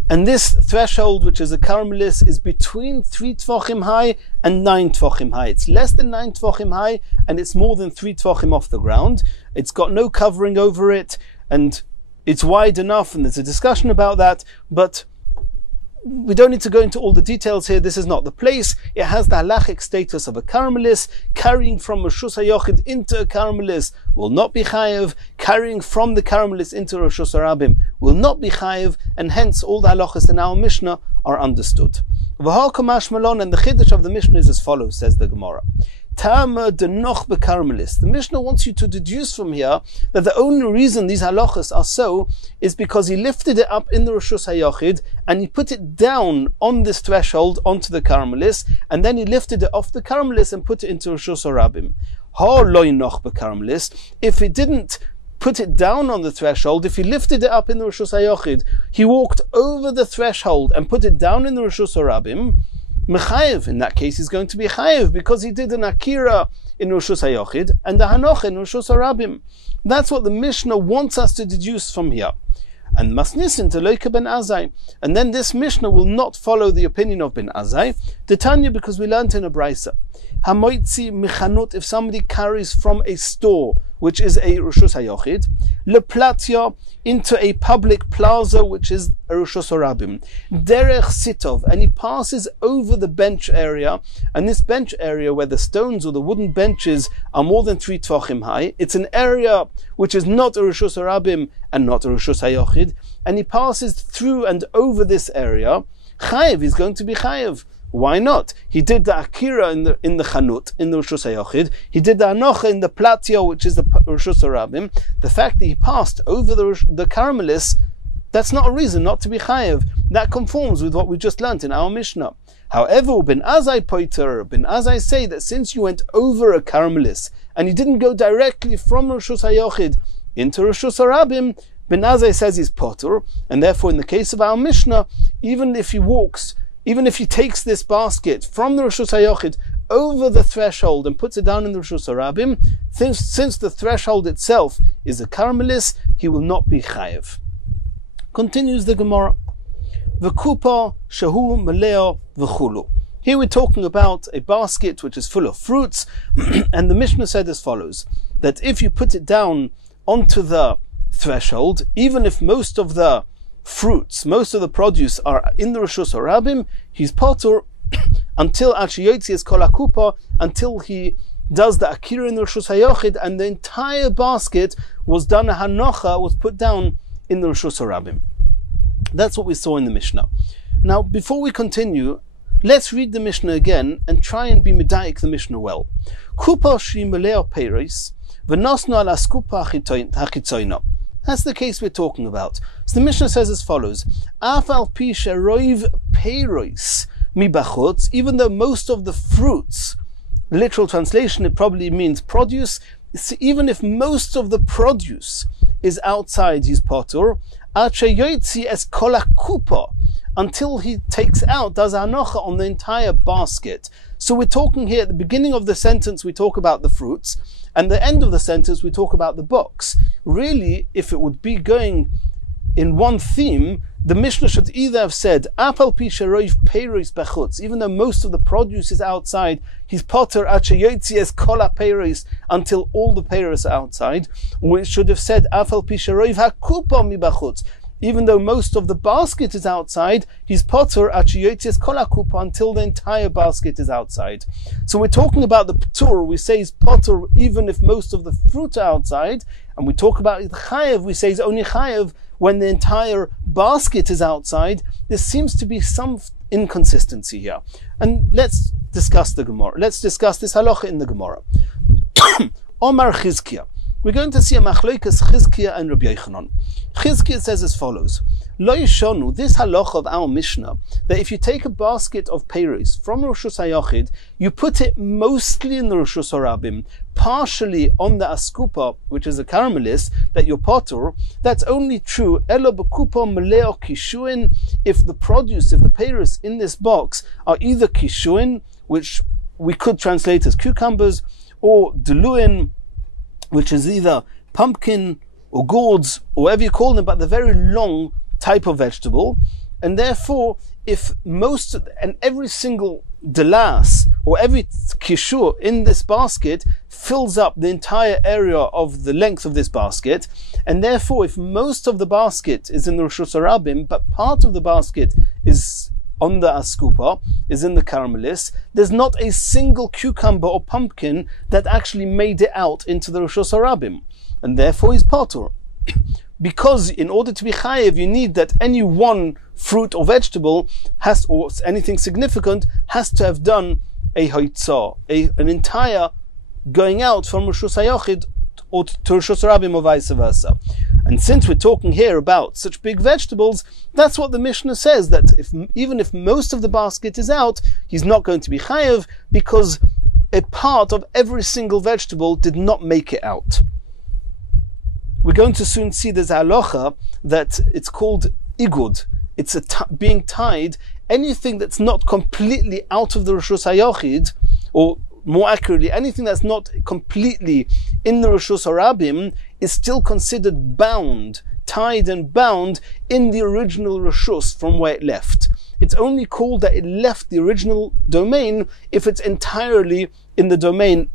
And this threshold, which is a karmelis, is between 3 tvachim high and 9 tvachim high. It's less than 9 tvachim high, and it's more than 3 tvachim off the ground. It's got no covering over it, and it's wide enough, and there's a discussion about that, but we don't need to go into all the details here. This is not the place. It has the halachic status of a karmelis. Carrying from Rishus HaYachid into a karmelis will not be chayev. Carrying from the karmelis into Rishus HaRabim will not be chayev, and hence all the halachas in our Mishnah are understood. V'ha'kamash malon, and the chiddush of the Mishnah is as follows, says the Gemara. Tama denoch bekarmelis. The Mishnah wants you to deduce from here that the only reason these halachas are so is because he lifted it up in the Rishus HaYachid and he put it down on this threshold onto the karmelis, and then he lifted it off the karmelis and put it into Rishus HaRabim. Ha loy noch bekarmelis. If he didn't put it down on the threshold, if he lifted it up in the Rishus HaYachid, he walked over the threshold and put it down in the Rishus HaRabim, Mechayev, in that case, he's going to be chayev because he did an akira in Rishus HaYachid and the hanoch in Rishus HaRabim. That's what the Mishnah wants us to deduce from here. And masnisin to Loika ben Azai. And then this Mishnah will not follow the opinion of Ben Azai. The Tanya, because we learned in a brisa. Hamoitzi michanut, if somebody carries from a store, which is a Rishus HaYachid, leplatya, into a public plaza, which is a Rishus HaRabim, derech sitov, and he passes over the bench area, and this bench area where the stones or the wooden benches are more than 3 tvachim high, it's an area which is not a Rishus HaRabim and not a Rishus HaYachid, and he passes through and over this area, chayev, he's going to be chayev. Why not? He did the akira in the chanut, in the Rishus HaYachid. He did the anocha in the platio, which is the Rishus HaRabim. The fact that he passed over the karmelis, that's not a reason not to be chayev. That conforms with what we just learnt in our Mishnah. However, Ben Azai poiter, Ben Azai say that since you went over a karmelis and you didn't go directly from Rishus HaYachid into Rishus HaRabim, Ben Azai says he's potter, and therefore in the case of our Mishnah, even if he takes this basket from the Rishus HaYachid over the threshold and puts it down in the Rishus HaRabim, since the threshold itself is a karmelis, he will not be chayev. Continues the Gemara. V'kupa shehu meleo v'chulu. Here we're talking about a basket which is full of fruits, and the Mishnah said as follows, that if you put it down onto the threshold, even if most of the fruits, most of the produce are in the Rishus HaRabim, he's potter until Achiyotzi Kol HaKupa, until he does the akira in the Rishus HaYachid, and the entire basket was done a hanocha, was put down in the Rishus HaRabim. That's what we saw in the Mishnah. Now, before we continue, let's read the Mishnah again and try and be medayik the Mishnah well. Kupa shi meleo peiros v'nosnu al askupa hachitzoina. That's the case we're talking about. So the Mishnah says as follows: Afal pi sheroiv peiros mi bachutz, even though most of the fruits, literal translation, it probably means produce, even if most of the produce is outside his potur, es kol hakupa, until he takes out, does hanocha on the entire basket. So we're talking here, at the beginning of the sentence we talk about the fruits, and the end of the sentence we talk about the box. Really, if it would be going in one theme, the Mishnah should either have said, Afal pi sheroiv peiros bechutz, even though most of the produce is outside, he's potter es kol peiros, until all the peiros are outside, or it should have said, Afal pi sheroiv hakupa mi bechutz, even though most of the basket is outside, he's potter es kol hakupa, until the entire basket is outside. So we're talking about the ptur, we say he's potter even if most of the fruit are outside, and we talk about chayev, we say he's only chayev when the entire basket is outside. There seems to be some inconsistency here. And let's discuss the Gemara. Let's discuss this halacha in the Gemara. Omar Chizkiah. We're going to see a machlokas Chizkiah and Rabbi Yochanan. Chizkiah says as follows: Lo yishonu, this halacha of our Mishnah, that if you take a basket of peiros from Rishus HaYachid, you put it mostly in the Rishus HaRabim, partially on the askupa, which is a caramelist, that you're potter, that's only true elo bekupa meleo kishuin, if the produce, if the peiros in this box are either kishuin, which we could translate as cucumbers, or deluin, which is either pumpkin or gourds, or whatever you call them, but the very long type of vegetable. And therefore, if most, and every single delas, or every kishur in this basket fills up the entire area of the length of this basket, and therefore if most of the basket is in the Rishus HaRabim, but part of the basket is on the askupa, is in the caramelis, there's not a single cucumber or pumpkin that actually made it out into the Rishus HaRabim, and therefore he's potter. Because in order to be chayev, you need that any one fruit or vegetable has, or anything significant, has to have done a hoitzah, an entire going out from Rishus HaYachid or to Rishus HaRabim, or vice versa. And since we're talking here about such big vegetables, that's what the Mishnah says, that even if most of the basket is out, he's not going to be chayev, because a part of every single vegetable did not make it out. We're going to soon see there's a halacha that it's called igud. It's being tied. Anything that's not completely out of the Rishus HaYachid, or more accurately, anything that's not completely in the Rishus HaRabim, is still considered bound, tied and bound in the original Rishus from where it left. It's only called that it left the original domain if it's entirely in the domain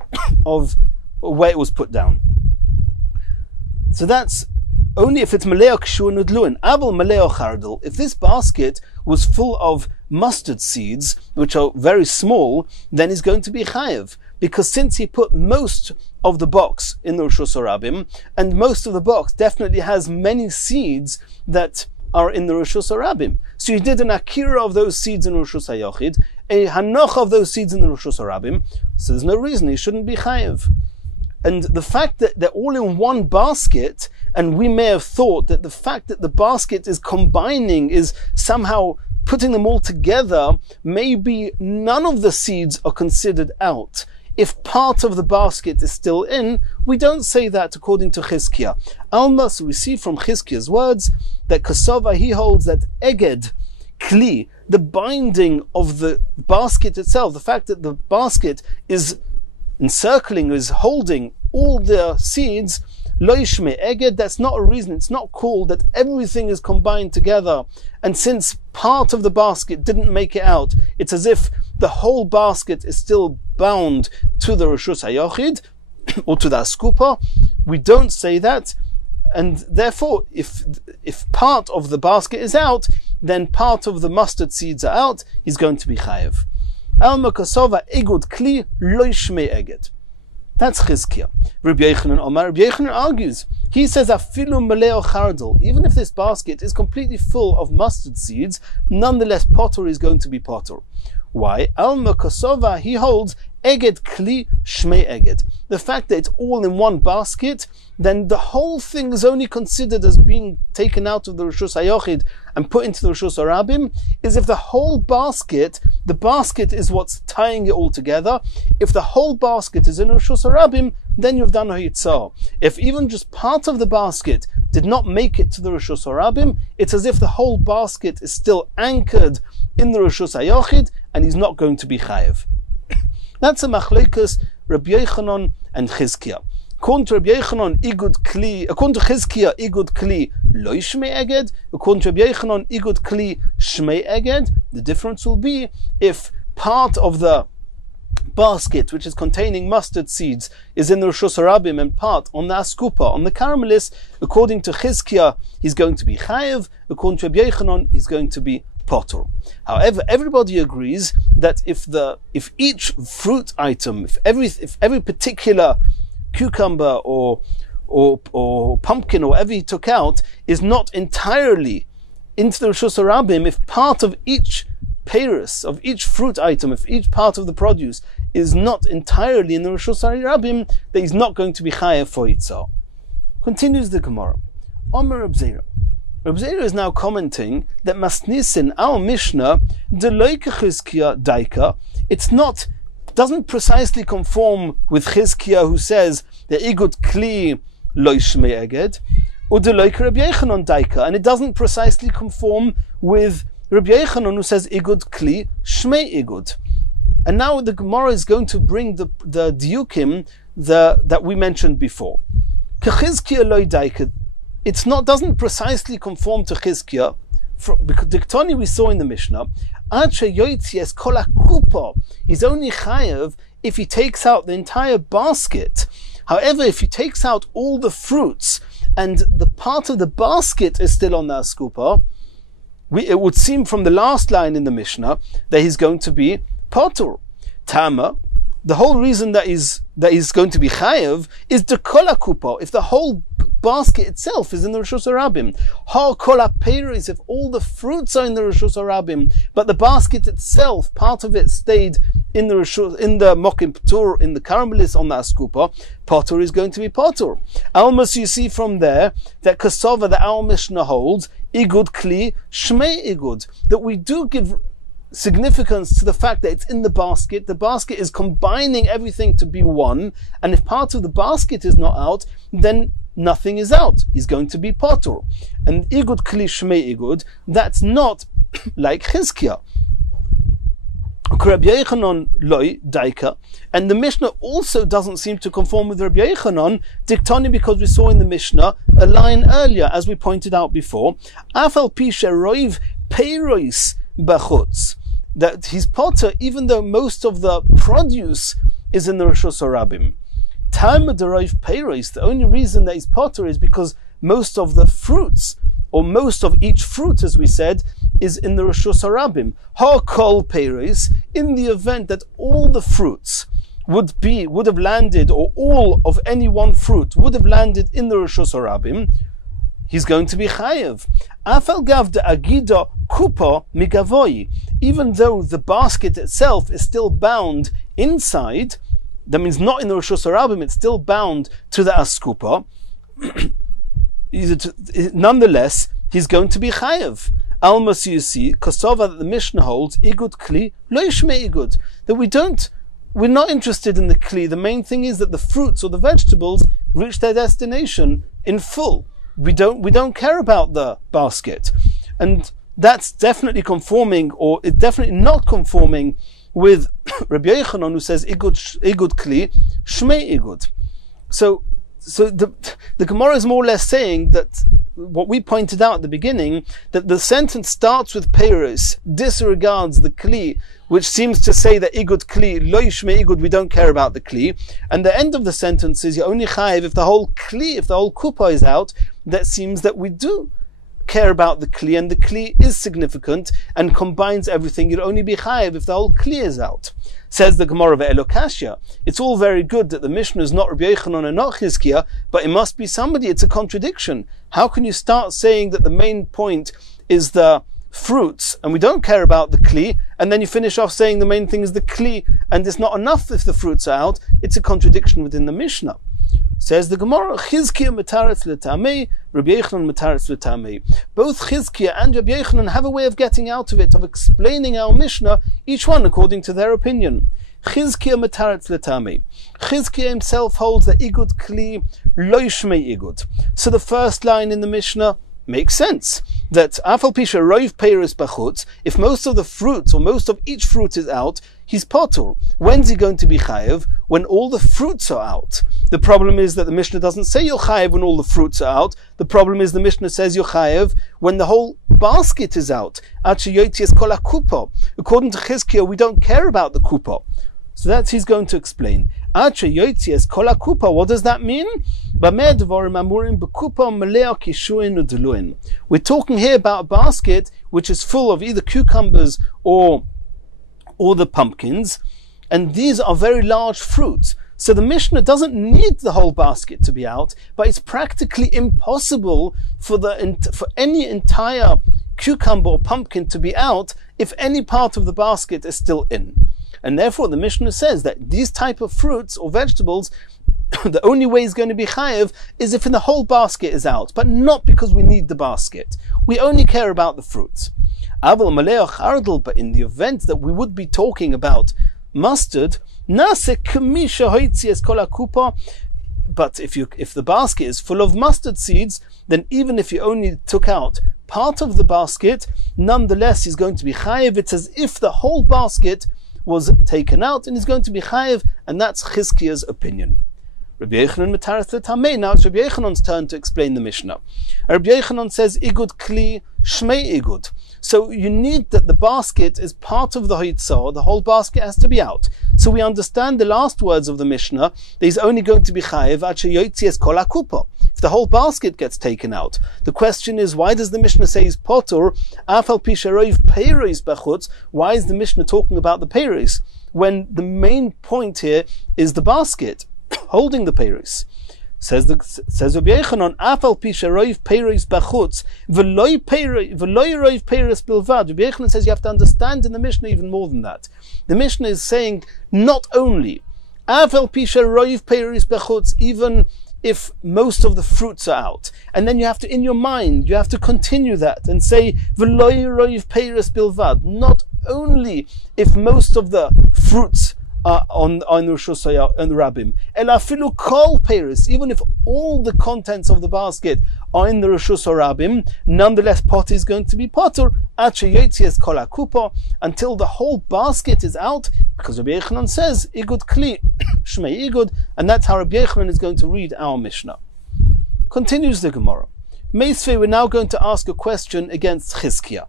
of where it was put down. So that's only if it's maleo kshur nudluin. Abel maleo chardel. If this basket was full of mustard seeds, which are very small, then he's going to be chayev, because since he put most of the box in the Rishus HaRabim, and most of the box definitely has many seeds that are in the Rishus HaRabim. So he did an akira of those seeds in Rishus HaYachid, a hanocha of those seeds in the Rishus HaRabim, so there's no reason he shouldn't be chayev. And the fact that they're all in one basket, and we may have thought that the fact that the basket is combining, is somehow putting them all together, maybe none of the seeds are considered out. If part of the basket is still in, we don't say that according to Chizkiah. Alma, so we see from Chizkiah's words that Kosova, he holds that eged, kli, the binding of the basket itself, the fact that the basket is encircling, is holding all the seeds, lo yishme eged, that's not a reason, it's not called that everything is combined together, and since part of the basket didn't make it out, it's as if the whole basket is still bound to the Rishus HaYachid, or to the askupa. We don't say that, and therefore if part of the basket is out, then part of the mustard seeds are out, he's going to be chayev. Alma Kosova igud kli lo yishme eged. That's Chizkiah. Rabbi Yochanan Omar. Rabbi Yochanan argues. He says afilu maleo chardel. Even if this basket is completely full of mustard seeds, nonetheless potter is going to be potter. Why? Alma Kosova, he holds Eged Kli Shmei Eged. The fact that it's all in one basket, then the whole thing is only considered as being taken out of the Rishus HaYochid and put into the Rishus HaRabim, is if the whole basket, the basket is what's tying it all together. If the whole basket is in Rishus HaRabim, then you've done Hayitzah. If even just part of the basket did not make it to the Rishus HaRabim, it's as if the whole basket is still anchored in the Rishus HaYochid and he's not going to be Chayev. That's a Machleikus Rabbi Yochanan and Chizkiah. According to Rabbi Yochanan, according to Chizkiah, Igud Kli Lo Shmei Eged. According to Rabbi Yochanan, Igud Kli Shmei Eged. The difference will be if part of the basket, which is containing mustard seeds, is in the Rishus HaRabim and part on the Askupa, on the caramelis. According to Chizkiah, he's going to be Chayev. According to Rabbi Yochanan, he's going to be Potter. However, everybody agrees that if each fruit item, if every particular cucumber or pumpkin or whatever he took out is not entirely into the Rishus HaRabim, if part of each peiros, of each fruit item, if each part of the produce is not entirely in the Rishus HaRabim, that he's not going to be chayav for Yitzhak. Continues the Gemara. Omer Reb Zera. Reb Zera is now commenting that Masnisin, our Mishnah, Deloike Chizkiah Daika, doesn't precisely conform with Chizkiah, who says that Igud Kli Lo Shmei Eged, or Deloike Rabbi Yochanan Daika, and it doesn't precisely conform with Rabbi Yochanan, who says Igud Kli Shmei Igud. And now the Gemara is going to bring the diukim that we mentioned before. Kechizkiah Lo Daika, doesn't precisely conform to Chizkiah, because the Diktoni we saw in the Mishnah, he's only chayev if he takes out the entire basket. However, if he takes out all the fruits and the part of the basket is still on the askupa, it would seem from the last line in the Mishnah that he's going to be potur. Tama, the whole reason that he's going to be chayev is the kol akupa, if the whole basket itself is in the Rishus HaRabim. Ha kol hapeiros, if all the fruits are in the Rishus HaRabim, but the basket itself, part of it stayed in the Mokim P'tur, in the caramelis on the Askupa, Potter is going to be Potter. Almost you see from there that Kasova, that our Mishnah holds, Igud Kli Shmei Igud, that we do give significance to the fact that it's in the basket is combining everything to be one, and if part of the basket is not out, then nothing is out. He's going to be Potter. And Igud Kli Shmei Igud, that's not like Chizkiah. Rabbi Yochanan Loi Daika, and the Mishnah also doesn't seem to conform with Rabbi Yochanan Diktoni, because we saw in the Mishnah a line earlier, as we pointed out before, Afal Pisha Roiv Peiros Bachutz, that he's Potter even though most of the produce is in the Rishus HaRabim. Time derive Peiros, the only reason that he's Potter is because most of the fruits, or most of each fruit, as we said, is in the Rishus HaRabim. Ha kol Peiros, in the event that all the fruits would have landed, or all of any one fruit would have landed in the Rishus HaRabim, he's going to be chayev. Afal gav de agida kupa migavoi, even though the basket itself is still bound inside, that means not in the Rishus HaRabim, it's still bound to the askupa, nonetheless, he's going to be chayev. Almas, you see, Kosova, that the Mishnah holds, Igud Kli, Lo Shmei Igud, that we're not interested in the Kli. The main thing is that the fruits or the vegetables reach their destination in full. We don't care about the basket. And that's definitely conforming, or it's definitely not conforming with Rabbi Yochanan, who says Igud Kli, Shmei Igud. So the Gemara is more or less saying that what we pointed out at the beginning, that the sentence starts with Peiros, disregards the Kli, which seems to say that Igud Kli, Lo Shmei Igud, we don't care about the Kli. And the end of the sentence is, you're only chayiv if the whole Kli, if the whole kupa is out. That seems that we do care about the Kli, and the Kli is significant and combines everything. You'll only be chayiv if the whole Kli is out. Says the Gemara of Elokashia, it's all very good that the Mishnah is not Rabbi Yochanan and not Chizkiah, but it must be somebody. It's a contradiction. How can you start saying that the main point is the fruits and we don't care about the Kli, and then you finish off saying the main thing is the Kli and it's not enough if the fruits are out. It's a contradiction within the Mishnah. Says the Gemara, Chizkiya metaretz l'tamei, Rabbi Yochanan metaretz l'tamei. Both Chizkiya and Rabbi Yochanan have a way of getting out of it, of explaining our Mishnah, each one according to their opinion. Chizkiya metaretz l'tamei. Chizkiya himself holds that igud kli lo yishmei igud. So the first line in the Mishnah makes sense. That afal pisha roiv peiros bachutz, if most of the fruits or most of each fruit is out, he's potur. When's he going to be chayev? When all the fruits are out. The problem is that the Mishnah doesn't say you're chayev when all the fruits are out. The problem is the Mishnah says you're chayev when the whole basket is out. According to Chizkiya, we don't care about the kupa. So that's he's going to explain. What does that mean? We're talking here about a basket which is full of either cucumbers or the pumpkins, and these are very large fruits. So the Mishnah doesn't need the whole basket to be out, but it's practically impossible for any entire cucumber or pumpkin to be out if any part of the basket is still in. And therefore the Mishnah says that these type of fruits or vegetables, the only way it's going to be chayev is if the whole basket is out, but not because we need the basket. We only care about the fruits. But in the event that we would be talking about mustard, but if the basket is full of mustard seeds, then even if you only took out part of the basket, nonetheless he's going to be chayev. It's as if the whole basket was taken out, and he's going to be chayev, and that's Chizkiya's opinion. Rabbi Yochanan metaretz l'tamei. Now it's Rabbi Yochanan's turn to explain the Mishnah. Rabbi Yochanan says igud kli shmei igud. So you need that the basket is part of the hoitzah, the whole basket has to be out. So we understand the last words of the Mishnah, that he's only going to be chayev ad sheyotzies kol hakupa, if the whole basket gets taken out. The question is, why does the Mishnah say he's potur, afal pi sheroiv peiros bachutz? Why is the Mishnah talking about the peiros, when the main point here is the basket holding the peiros? Says Rabbi Yochanan, afal pi sheroiv peiros bachutz v'loy roiv peiros bilvad. Rabbi Yochanan says you have to understand in the Mishnah even more than that. The Mishnah is saying not only afal pi sheroiv peiros bachutz, even if most of the fruits are out, and then you have to, in your mind, you have to continue that and say v'loy roiv peiros bilvad. Not only if most of the fruits are on Rosh Hashanah and Rabbim, ela afilu kol peiros, even if all the contents of the basket are in the Rosh Hashanah Rabbim, nonetheless pot is going to be potur ad sheyotzies kol hakupa, until the whole basket is out, because Rabbi Yochanan says igud kli shmei igud, and that's how Rabbi Yochanan is going to read our Mishnah. Continues the Gemara. Meisvei, we're now going to ask a question against Chizkiya.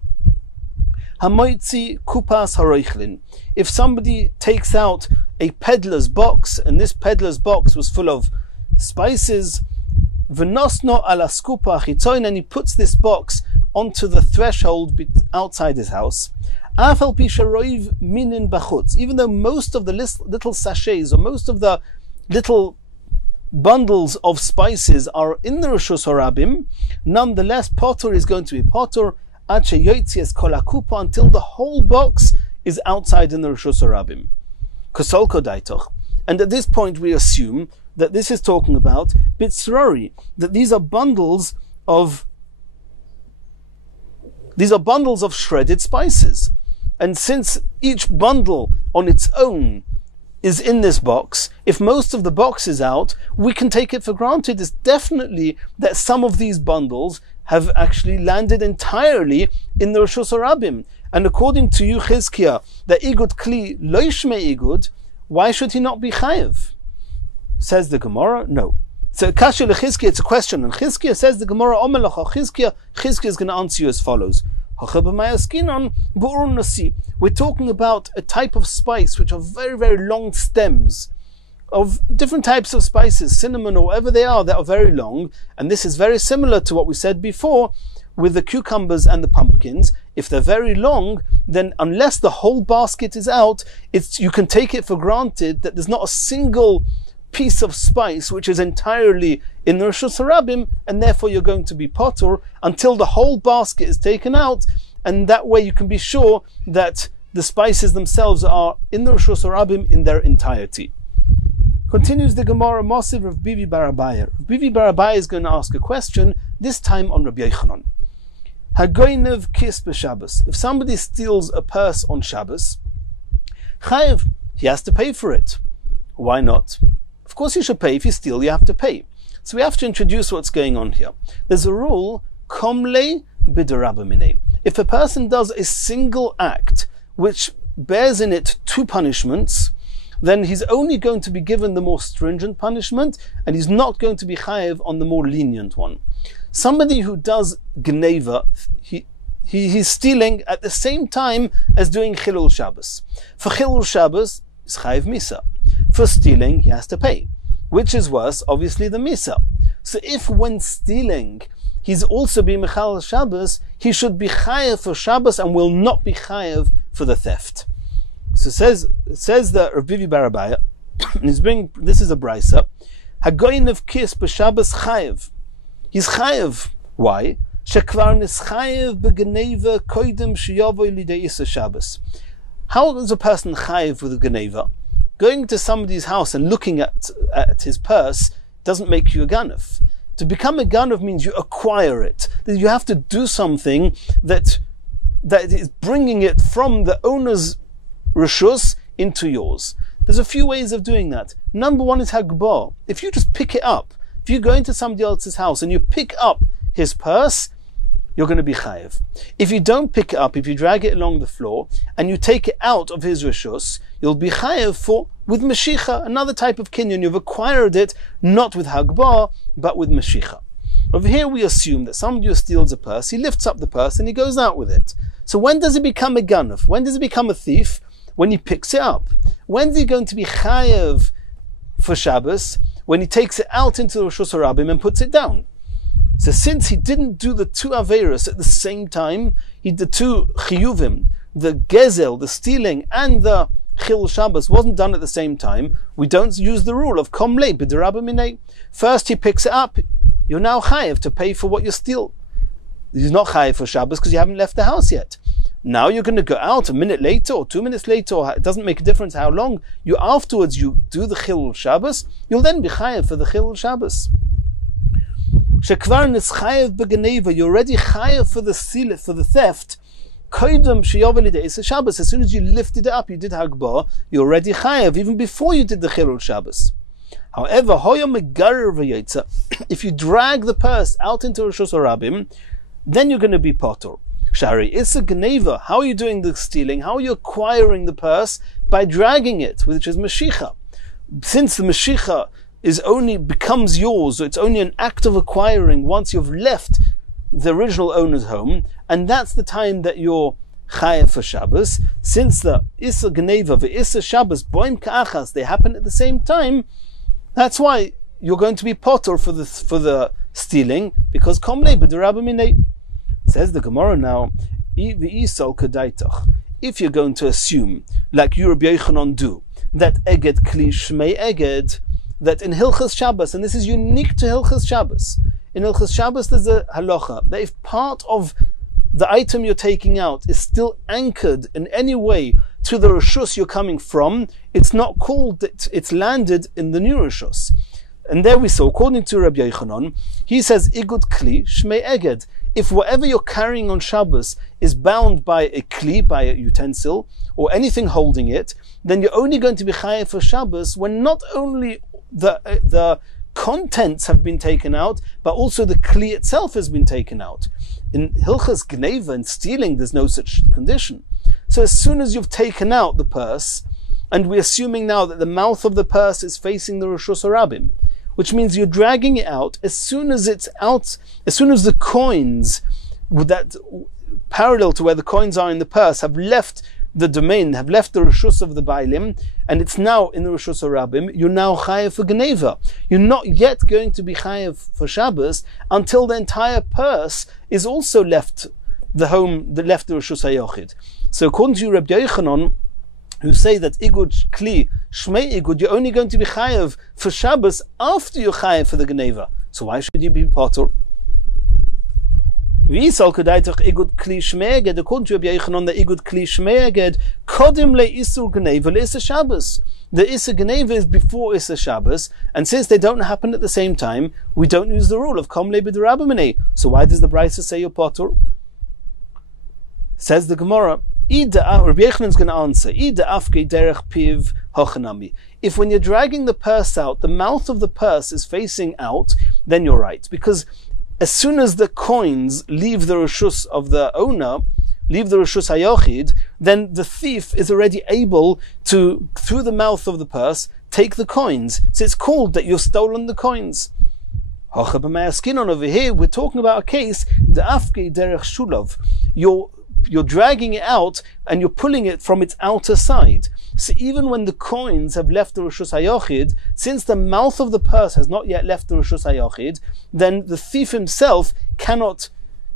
Hamoitzi kupas haroichlin. If somebody takes out a peddler's box, and this peddler's box was full of spices, v'nosno ala skupa chitzoin, and he puts this box onto the threshold outside his house, afal pi sheroiv minin bachutz, even though most of the little sachets or most of the little bundles of spices are in the Rosh Hashanah, nonetheless potur is going to be potur ad sheyotzies kol hakupa, until the whole box is outside in the Rosh Hashanah. Kosol kodaitoch. And at this point we assume that this is talking about bitzrori, that these are bundles of shredded spices. And since each bundle on its own is in this box, if most of the box is out, we can take it for granted it's definitely that some of these bundles have actually landed entirely in the Rosh Hashanah. And according to you, Chizkiya, that igud kli lo yishmei igud, why should he not be chayev? Says the Gemara, no. So kasha leChizkiya, it's a question, and Chizkiya says the Gemara, Omelacha Chizkiya is going to answer you as follows. We're talking about a type of spice which are very, very long stems of different types of spices, cinnamon or whatever they are, that are very long, and this is very similar to what we said before with the cucumbers and the pumpkins. If they're very long, then unless the whole basket is out, you can take it for granted that there's not a single piece of spice which is entirely in the Rosh Hashanah, and therefore you're going to be potur until the whole basket is taken out, and that way you can be sure that the spices themselves are in the Reshus Harabim in their entirety. Continues the Gemara, Masiv Rav Bivi bar Abaye. Rav Bivi bar Abaye is going to ask a question, this time on Rabbi Yochanan. Hagoynev kis b'Shabbos. If somebody steals a purse on Shabbos, chayev, he has to pay for it. Why not? Of course you should pay. If you steal, you have to pay. So we have to introduce what's going on here. There's a rule, komle b'derabamine. If a person does a single act which bears in it two punishments, then he's only going to be given the more stringent punishment, and he's not going to be chayev on the more lenient one. Somebody who does gneva, he's stealing at the same time as doing chilul Shabbos. For chilul Shabbos, is chayev misa. For stealing, he has to pay. Which is worse, obviously, the misa. So if when stealing, he's also being mechal Shabbos, he should be chayev for Shabbos and will not be chayev for the theft. So says that Rav Bivi bar Abaye, and this is a brisa, Hagoynev kis b'Shabbos chayev. He's chayev. Why? Shekvar nischayev b'geneva koidem sheyavoy lidei isa Shabbos. How is a person chayev with a geneva? Going to somebody's house and looking at his purse doesn't make you a ganav. To become a ganav means you acquire it. That you have to do something that is bringing it from the owner's reshus into yours. There's a few ways of doing that. Number one is hagbah. If you just pick it up, if you go into somebody else's house and you pick up his purse, you're going to be chayev. If you don't pick it up, if you drag it along the floor and you take it out of his reshus, you'll be chayev with meshicha, another type of kinyan. You've acquired it not with hagbah, but with meshicha. Over here we assume that somebody who steals a purse, he lifts up the purse and he goes out with it. So when does he become a ganav? When does he become a thief? When he picks it up. When's he going to be chayev for Shabbos? When he takes it out into the Reshus Harabim and puts it down. So since he didn't do the two averos at the same time, he did the two chiyuvim, the gezel, the stealing, and the chilul Shabbos wasn't done at the same time, we don't use the rule of komle b'derabamine. First he picks it up, you're now chayev to pay for what you steal. He's not chayev for Shabbos because you haven't left the house yet. Now you're going to go out a minute later or 2 minutes later, or it doesn't make a difference how long. You afterwards you do the chilul Shabbos, you'll then be chayev for the chilul Shabbos. Shekvar nischayev b'geneva, you're already chayev for the steal, for the theft. Koidem sheyaveh lidei isa Shabbos. As soon as you lifted it up, you did hagbah, you're already chayev even before you did the chilul Shabbos. However, hoya megarer v'yetza, if you drag the purse out into Reshus Harabim, then you're going to be potter. Shari, it's a geneva. How are you doing the stealing? How are you acquiring the purse? By dragging it, which is meshicha. Since the meshicha becomes yours, so it's only an act of acquiring once you've left the original owner's home, and that's the time that you're chayev for Shabbos. Since the Issa Geneva, the Issa Shabbos, Boim Ka'achas, they happen at the same time, that's why you're going to be potter for the stealing, because komle b'derabamine. Says the Gemara now, if you're going to assume, like you Rabbi Yochanan do, that eged kli shmei eged, that in Hilchas Shabbos, and this is unique to Hilchas Shabbos, in Hilchas Shabbos there's a halacha, that if part of the item you're taking out is still anchored in any way to the reshus you're coming from, it's not called that it's landed in the new reshus. And there we saw, according to Rabbi Yochanan, he says, igud kli shmei eged. If whatever you're carrying on Shabbos is bound by a kli, by a utensil, or anything holding it, then you're only going to be chayev for Shabbos when not only the contents have been taken out, but also the kli itself has been taken out. In Hilchas Gneva and stealing, there's no such condition. So as soon as you've taken out the purse, and we're assuming now that the mouth of the purse is facing the Reshus Harabim, which means you're dragging it out, as soon as it's out, as soon as the coins, that parallel to where the coins are in the purse, have left the domain, have left the Reshus of the Bailim, and it's now in the Reshus Harabim, you're now chayev for Geneva. You're not yet going to be chayev for Shabbos until the entire purse is also left the home, that left the Reshus HaYochid. So according to Rabbi Yochanan, who say that igud kli shmei igud, you're only going to be chayev for Shabbos after you're chayev for the Geneva. So why should you be potter? V'isal kedai toch igud kli shmeeged, according to Rabbi Yochanan, the igud kli shmeeged, kodim le isur gneva le Issa Shabbos. The Issa gneva is before Issa Shabbos, and since they don't happen at the same time, we don't use the rule of kom le b'derabamene. So why does the Brisa say you're potur? Says the Gemara, Rabbi Yochanan's going to answer, if when you're dragging the purse out, the mouth of the purse is facing out, then you're right. Because as soon as the coins leave the reshus of the owner, leave the reshus hayochid, then the thief is already able to, through the mouth of the purse, take the coins. So it's called that you've stolen the coins. Over here, we're talking about a case, the afke derech shulov. You're dragging it out and you're pulling it from its outer side. So even when the coins have left the Reshus HaYochid, since the mouth of the purse has not yet left the Reshus HaYochid, then the thief himself cannot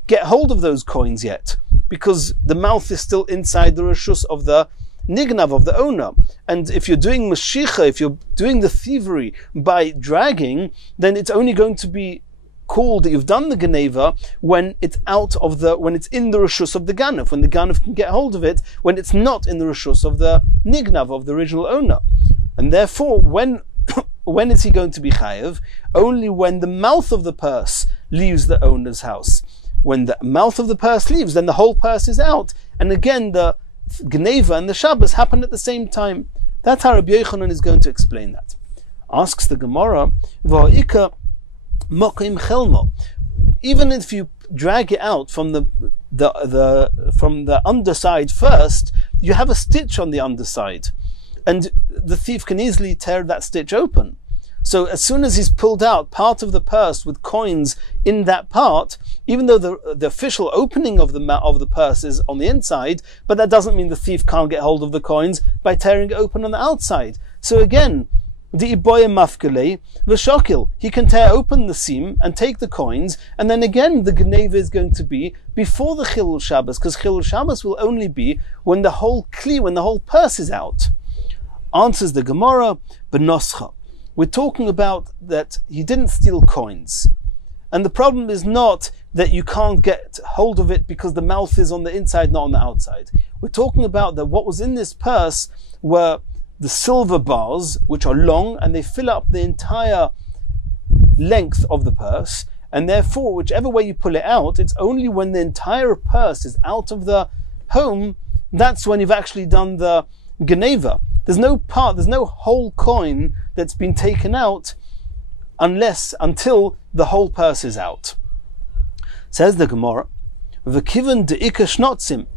get hold of those coins yet, because the mouth is still inside the Reshus of the Nignav, of the owner. And if you're doing Mashicha, if you're doing the thievery by dragging, then it's only going to be called that you've done the Geneva when it's when it's in the Reshus of the Ganav, when the Ganav can get hold of it, when it's not in the Reshus of the Nignav, of the original owner. And therefore, when is he going to be Chayev? Only when the mouth of the purse leaves the owner's house. When the mouth of the purse leaves, then the whole purse is out. And again, the Geneva and the Shabbos happen at the same time. That's how Rabbi Yochanan is going to explain that. Asks the Gemara, V'ha'ika Mokim Chelmo. Even if you drag it out from the underside first, you have a stitch on the underside, and the thief can easily tear that stitch open. So as soon as he's pulled out part of the purse with coins in that part, even though the official opening of the purse is on the inside, but that doesn't mean the thief can't get hold of the coins by tearing it open on the outside. So again, the iboya mafkele v'shokil, he can tear open the seam and take the coins, and then again the Geneva is going to be before the Chilul Shabbos, because Chilul Shabbos will only be when the whole kli, when the whole purse is out. Answers the Gemara, Benoscha. We're talking about that he didn't steal coins. And the problem is not that you can't get hold of it because the mouth is on the inside, not on the outside. We're talking about that what was in this purse were the silver bars, which are long and they fill up the entire length of the purse, and therefore whichever way you pull it out, it's only when the entire purse is out of the home, that's when you've actually done the Geneva. There's no whole coin that's been taken out until the whole purse is out. Says the Gemara, V'kiven de'ika shnotzim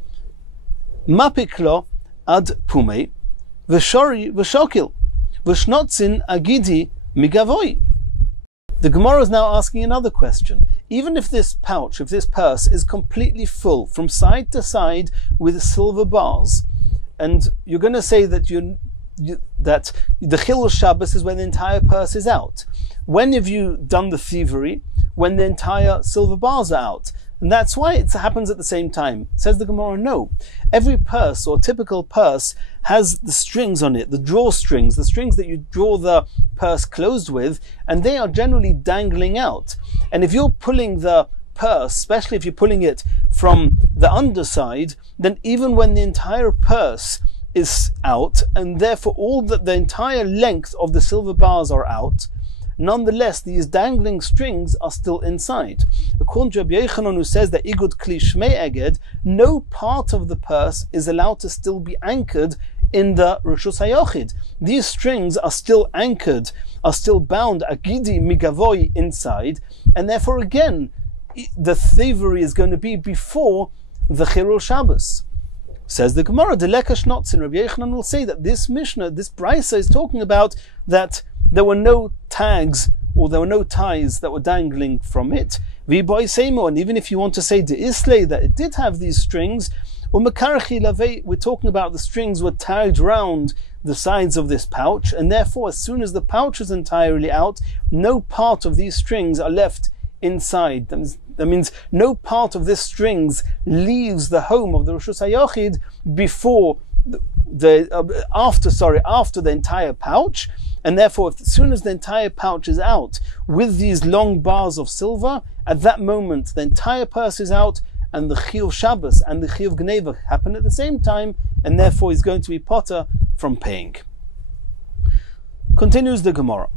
mapiklo ad pumei v'shori v'shokil v'shnotzin agidi migavoi. The Gemara is now asking another question. Even if this pouch, if this purse is completely full from side to side with silver bars, and you're going to say that that the Chilul Shabbos is when the entire purse is out. When have you done the thievery? When the entire silver bars are out. And that's why it happens at the same time. Says the Gemara, no. Every purse, or typical purse, has the strings on it, the drawstrings, the strings that you draw the purse closed with, and they are generally dangling out. And if you're pulling the purse, especially if you're pulling it from the underside, then even when the entire purse is out, and therefore all the entire length of the silver bars are out, nonetheless these dangling strings are still inside. According to Rabbi Yochanan, who says that igud kli shmei eged, no part of the purse is allowed to still be anchored in the Reshus HaYochid. These strings are still anchored, are still bound agidi migavoi inside, and therefore again the thievery is going to be before the Chilul Shabbos. Says the Gemara, Deleka Shnotzin, Rabbi Yochanan will say that this Mishnah, this Brisa is talking about that there were no tags or there were no ties that were dangling from it. V'boy Seimo, and even if you want to say De Islay that it did have these strings, or Makarachi Lavei, we're talking about the strings were tagged round the sides of this pouch, and therefore as soon as the pouch is entirely out, no part of these strings are left inside. That means no part of this strings leaves the home of the Reshus HaYochid before after the entire pouch, And therefore, as soon as the entire pouch is out with these long bars of silver, at that moment the entire purse is out, and the Chiyuv Shabbos and the Chiyuv Gneva happen at the same time, and therefore he's going to be potter from paying. Continues the Gemara.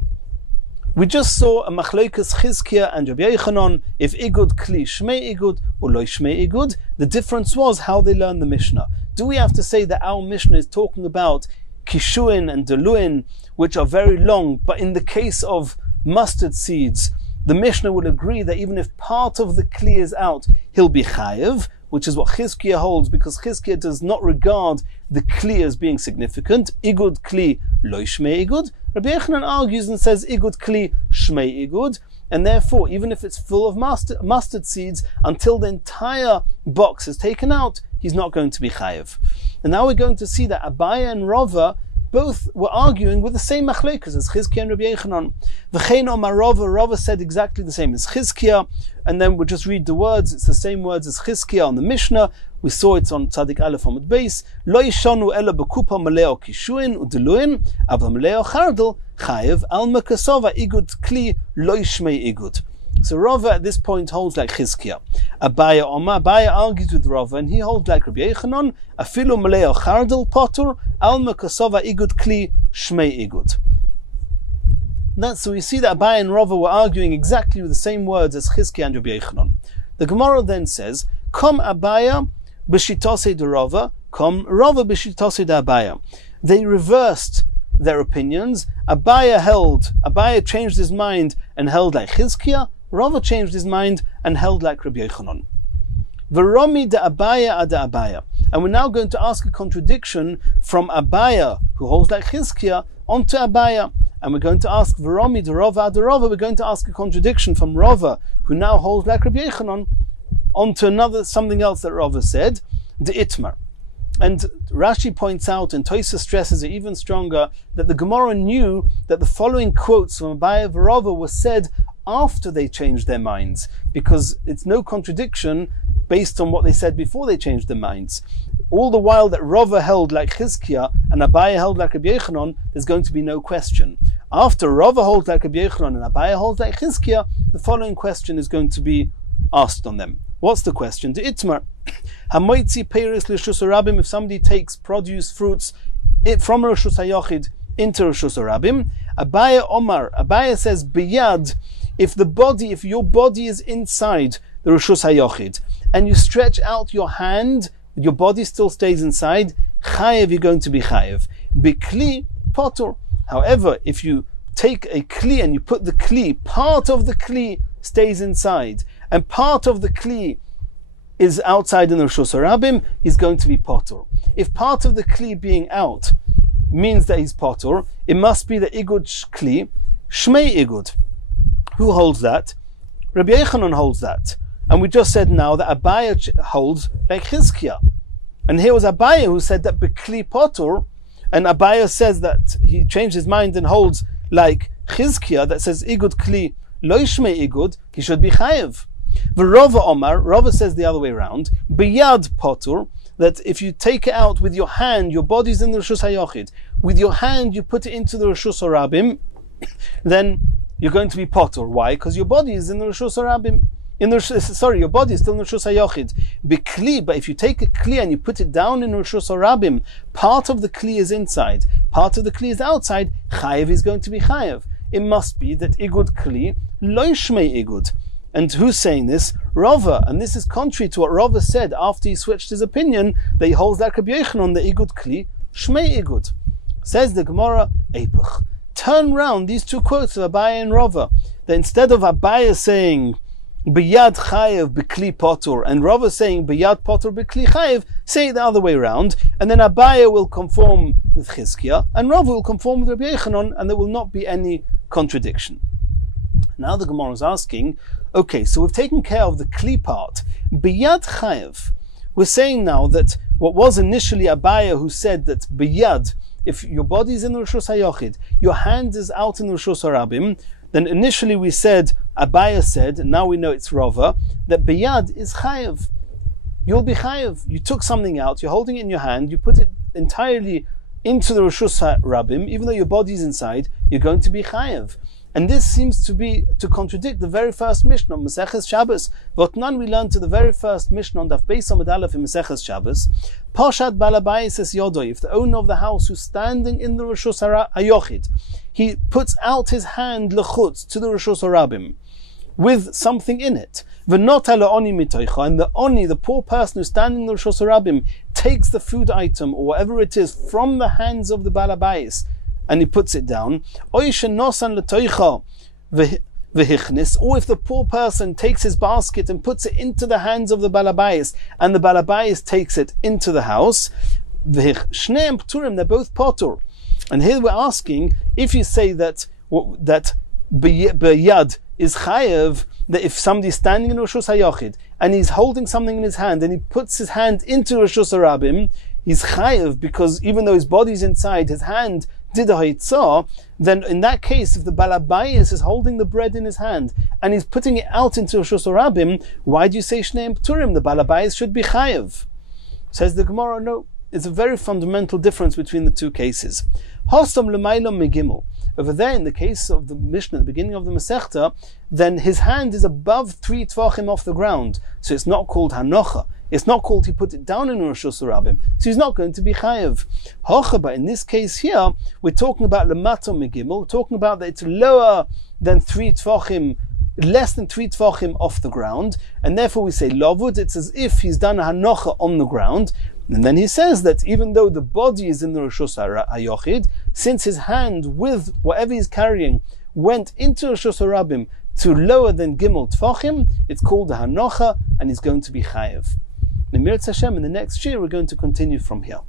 We just saw a Machlokes Chizkiah and Rabbi Yochanan, if Igud Kli Shmei Igud or Lo Shmei Igud. The difference was how they learned the Mishnah. Do we have to say that our Mishnah is talking about Kishuin and Deluin, which are very long, but in the case of mustard seeds, the Mishnah would agree that even if part of the Kli is out, he'll be Chayev, which is what Chizkiah holds, because Chizkiah does not regard the Kli as being significant. Igud Kli Lo Shmei Igud. Rabbi Yochanan argues and says Igud Kli Shmei Igud, and therefore, even if it's full of mustard seeds, until the entire box is taken out, he's not going to be Chayev. And now we're going to see that Abaya and Rava both were arguing with the same machlokes as Chizkiah and Rabbi Yochanan. V'chein omar Rava, Rava said exactly the same as Chizkiah, and then we'll just read the words. It's the same words as Chizkiah on the Mishnah. We saw it on Tzadik Aleph Amud Beis. Lo yishonu ela bekupa maleo kishuin udeluin, ava maleo chardel chayev al mekasova igud kli lo yishmei igud. So Rava at this point holds like Chizkiah. Abaya argues with Rava, and he holds like Rabbi Yochanan, afilu maleo chardel potur al mekasova igud kli shmei igud. So we see that Abaya and Rava were arguing exactly with the same words as Chizkiah and Rabbi Yochanan. The Gemara then says, Kom Abaya b'shitosei de Rava, kom Rava b'shitosei de Abaya. They reversed their opinions. Abaya changed his mind and held like Chizkiah. Rava changed his mind and held like Rabbi Yochanan. V'romi de Abaya ad Abaya. And we're now going to ask a contradiction from Abaya, who holds like Chizkiah, onto Abaya. And we're going to ask V'romi de Rava ad Rava. We're going to ask a contradiction from Rava, who now holds like Rabbi Yochanan, onto something else that Rava said, the Itmar. And Rashi points out, and Tosafos stresses it even stronger, that the Gemara knew that the following quotes from Abaya and Rava were said after they changed their minds, because it's no contradiction based on what they said before they changed their minds. All the while that Rava held like Chizkiah and Abaya held like Rabbi Yochanan, there's going to be no question. After Rava holds like Rabbi Yochanan and Abaya holds like Chizkiah, the following question is going to be asked on them. What's the question? The Itmar. Hamoitzi peiris l'Reshus HaRabim, if somebody takes produce, fruits from Reshus HaYochid into Reshus HaRabim. Abaya Omar, Abaya says, biyad, if your body is inside the Reshus HaYochid, and you stretch out your hand, your body still stays inside, chayev, you're going to be chayev. Bikli potur. However, if you take a kli and you put the kli, part of the kli stays inside, and part of the kli is outside in the Reshus HaRabim, he's going to be potur. If part of the kli being out means that he's potur, it must be the igud kli, shmei igud. Who holds that? Rabbi Yochanan holds that. And we just said now that Abaya holds like Chizkiah. And here was Abaya who said that B'kli potur, and Abaya says that he changed his mind and holds like Chizkiah that says Igud Kli Lo Shmei Igud, he should be Chayev. V'Rava Omar, Rava says the other way around, B'yad potur, that if you take it out with your hand, your body's in the Reshus HaYochid, with your hand you put it into the Reshus HaRabim, then you're going to be potur. Why? Because your body is in the Reshus HaRabim. Your body is still in Reshus HaYochid. B'kli, but if you take a kli and you put it down in Reshus HaRabim, part of the kli is inside, part of the kli is outside, chayev is going to be chayev. It must be that igud kli lo shmei igud. And who's saying this? Rava. And this is contrary to what Rava said after he switched his opinion, that he holds like Rabbi Yochanan, the igud kli shmei igud. Says the Gemara, Eipach. Turn round these two quotes of Abaya and Rava, that instead of Abaya saying B'yad chayev b'kli potur, and Rava saying B'yad potur b'kli chayev, say it the other way around, and then Abaya will conform with Chizkiah, and Rava will conform with Rabbi Yochanan, and there will not be any contradiction. Now the Gemara is asking, okay, so we've taken care of the kli part. B'yad chayev, we're saying now that what was initially Abaya who said that B'yad, if your body is in the Reshus HaYochid, your hand is out in the Reshus HaRabim, then initially we said, Abaya said, and now we know it's Rava, that Biyad is Chayev. You'll be Chayev. You took something out, you're holding it in your hand, you put it entirely into the Rishus HaRabim, even though your body is inside, you're going to be chayev. And this seems to contradict the very first Mishnah of Maseches Shabbos. Votnan we learned to the very first Mishnah on Daf Beis Amud Aleph in Maseches Shabbos. Parshat Balabayis es Yodoi, if the owner of the house who's standing in the Rishus HaYochid, he puts out his hand lechutz to the Rishus HaRabim with something in it. V'not ala oni mitoicha, and the oni, the poor person who's standing in the Rishus HaRabim, takes the food item or whatever it is from the hands of the Balabayis, and he puts it down. Or if the poor person takes his basket and puts it into the hands of the Balabayis, and the Balabayis takes it into the house, they're both potur. And here we're asking, if you say that b'yad is chayev, that if somebody's standing in Rishus HaYochid and he's holding something in his hand and he puts his hand into Rishus HaRabim, he's chayev because even though his body's inside, his hand did a haitzah, then in that case, if the Balabayis is holding the bread in his hand and he's putting it out into Rishus HaRabim, why do you say Shneim Pturim? The Balabayis should be chayev. Says the Gemara, no, it's a very fundamental difference between the two cases. Hosam l'maylam megimel. Over there, in the case of the Mishnah at the beginning of the Masechta, then his hand is above 3 tvachim off the ground. So it's not called hanocha. It's not called he put it down in Rishus HaRabim. So he's not going to be chayev. Hocha, but in this case here, we're talking about lemato megimel. We're talking about that it's lower than 3 tvachim, less than 3 tvachim off the ground. And therefore we say lavud, it's as if he's done a hanocha on the ground. And then he says that even though the body is in the Rishus HaYochid, since his hand with whatever he's carrying went into Rishus HaRabim to lower than Gimel Tfachim, it's called a Hanocha, and he's going to be Chayev. In the next year we're going to continue from here.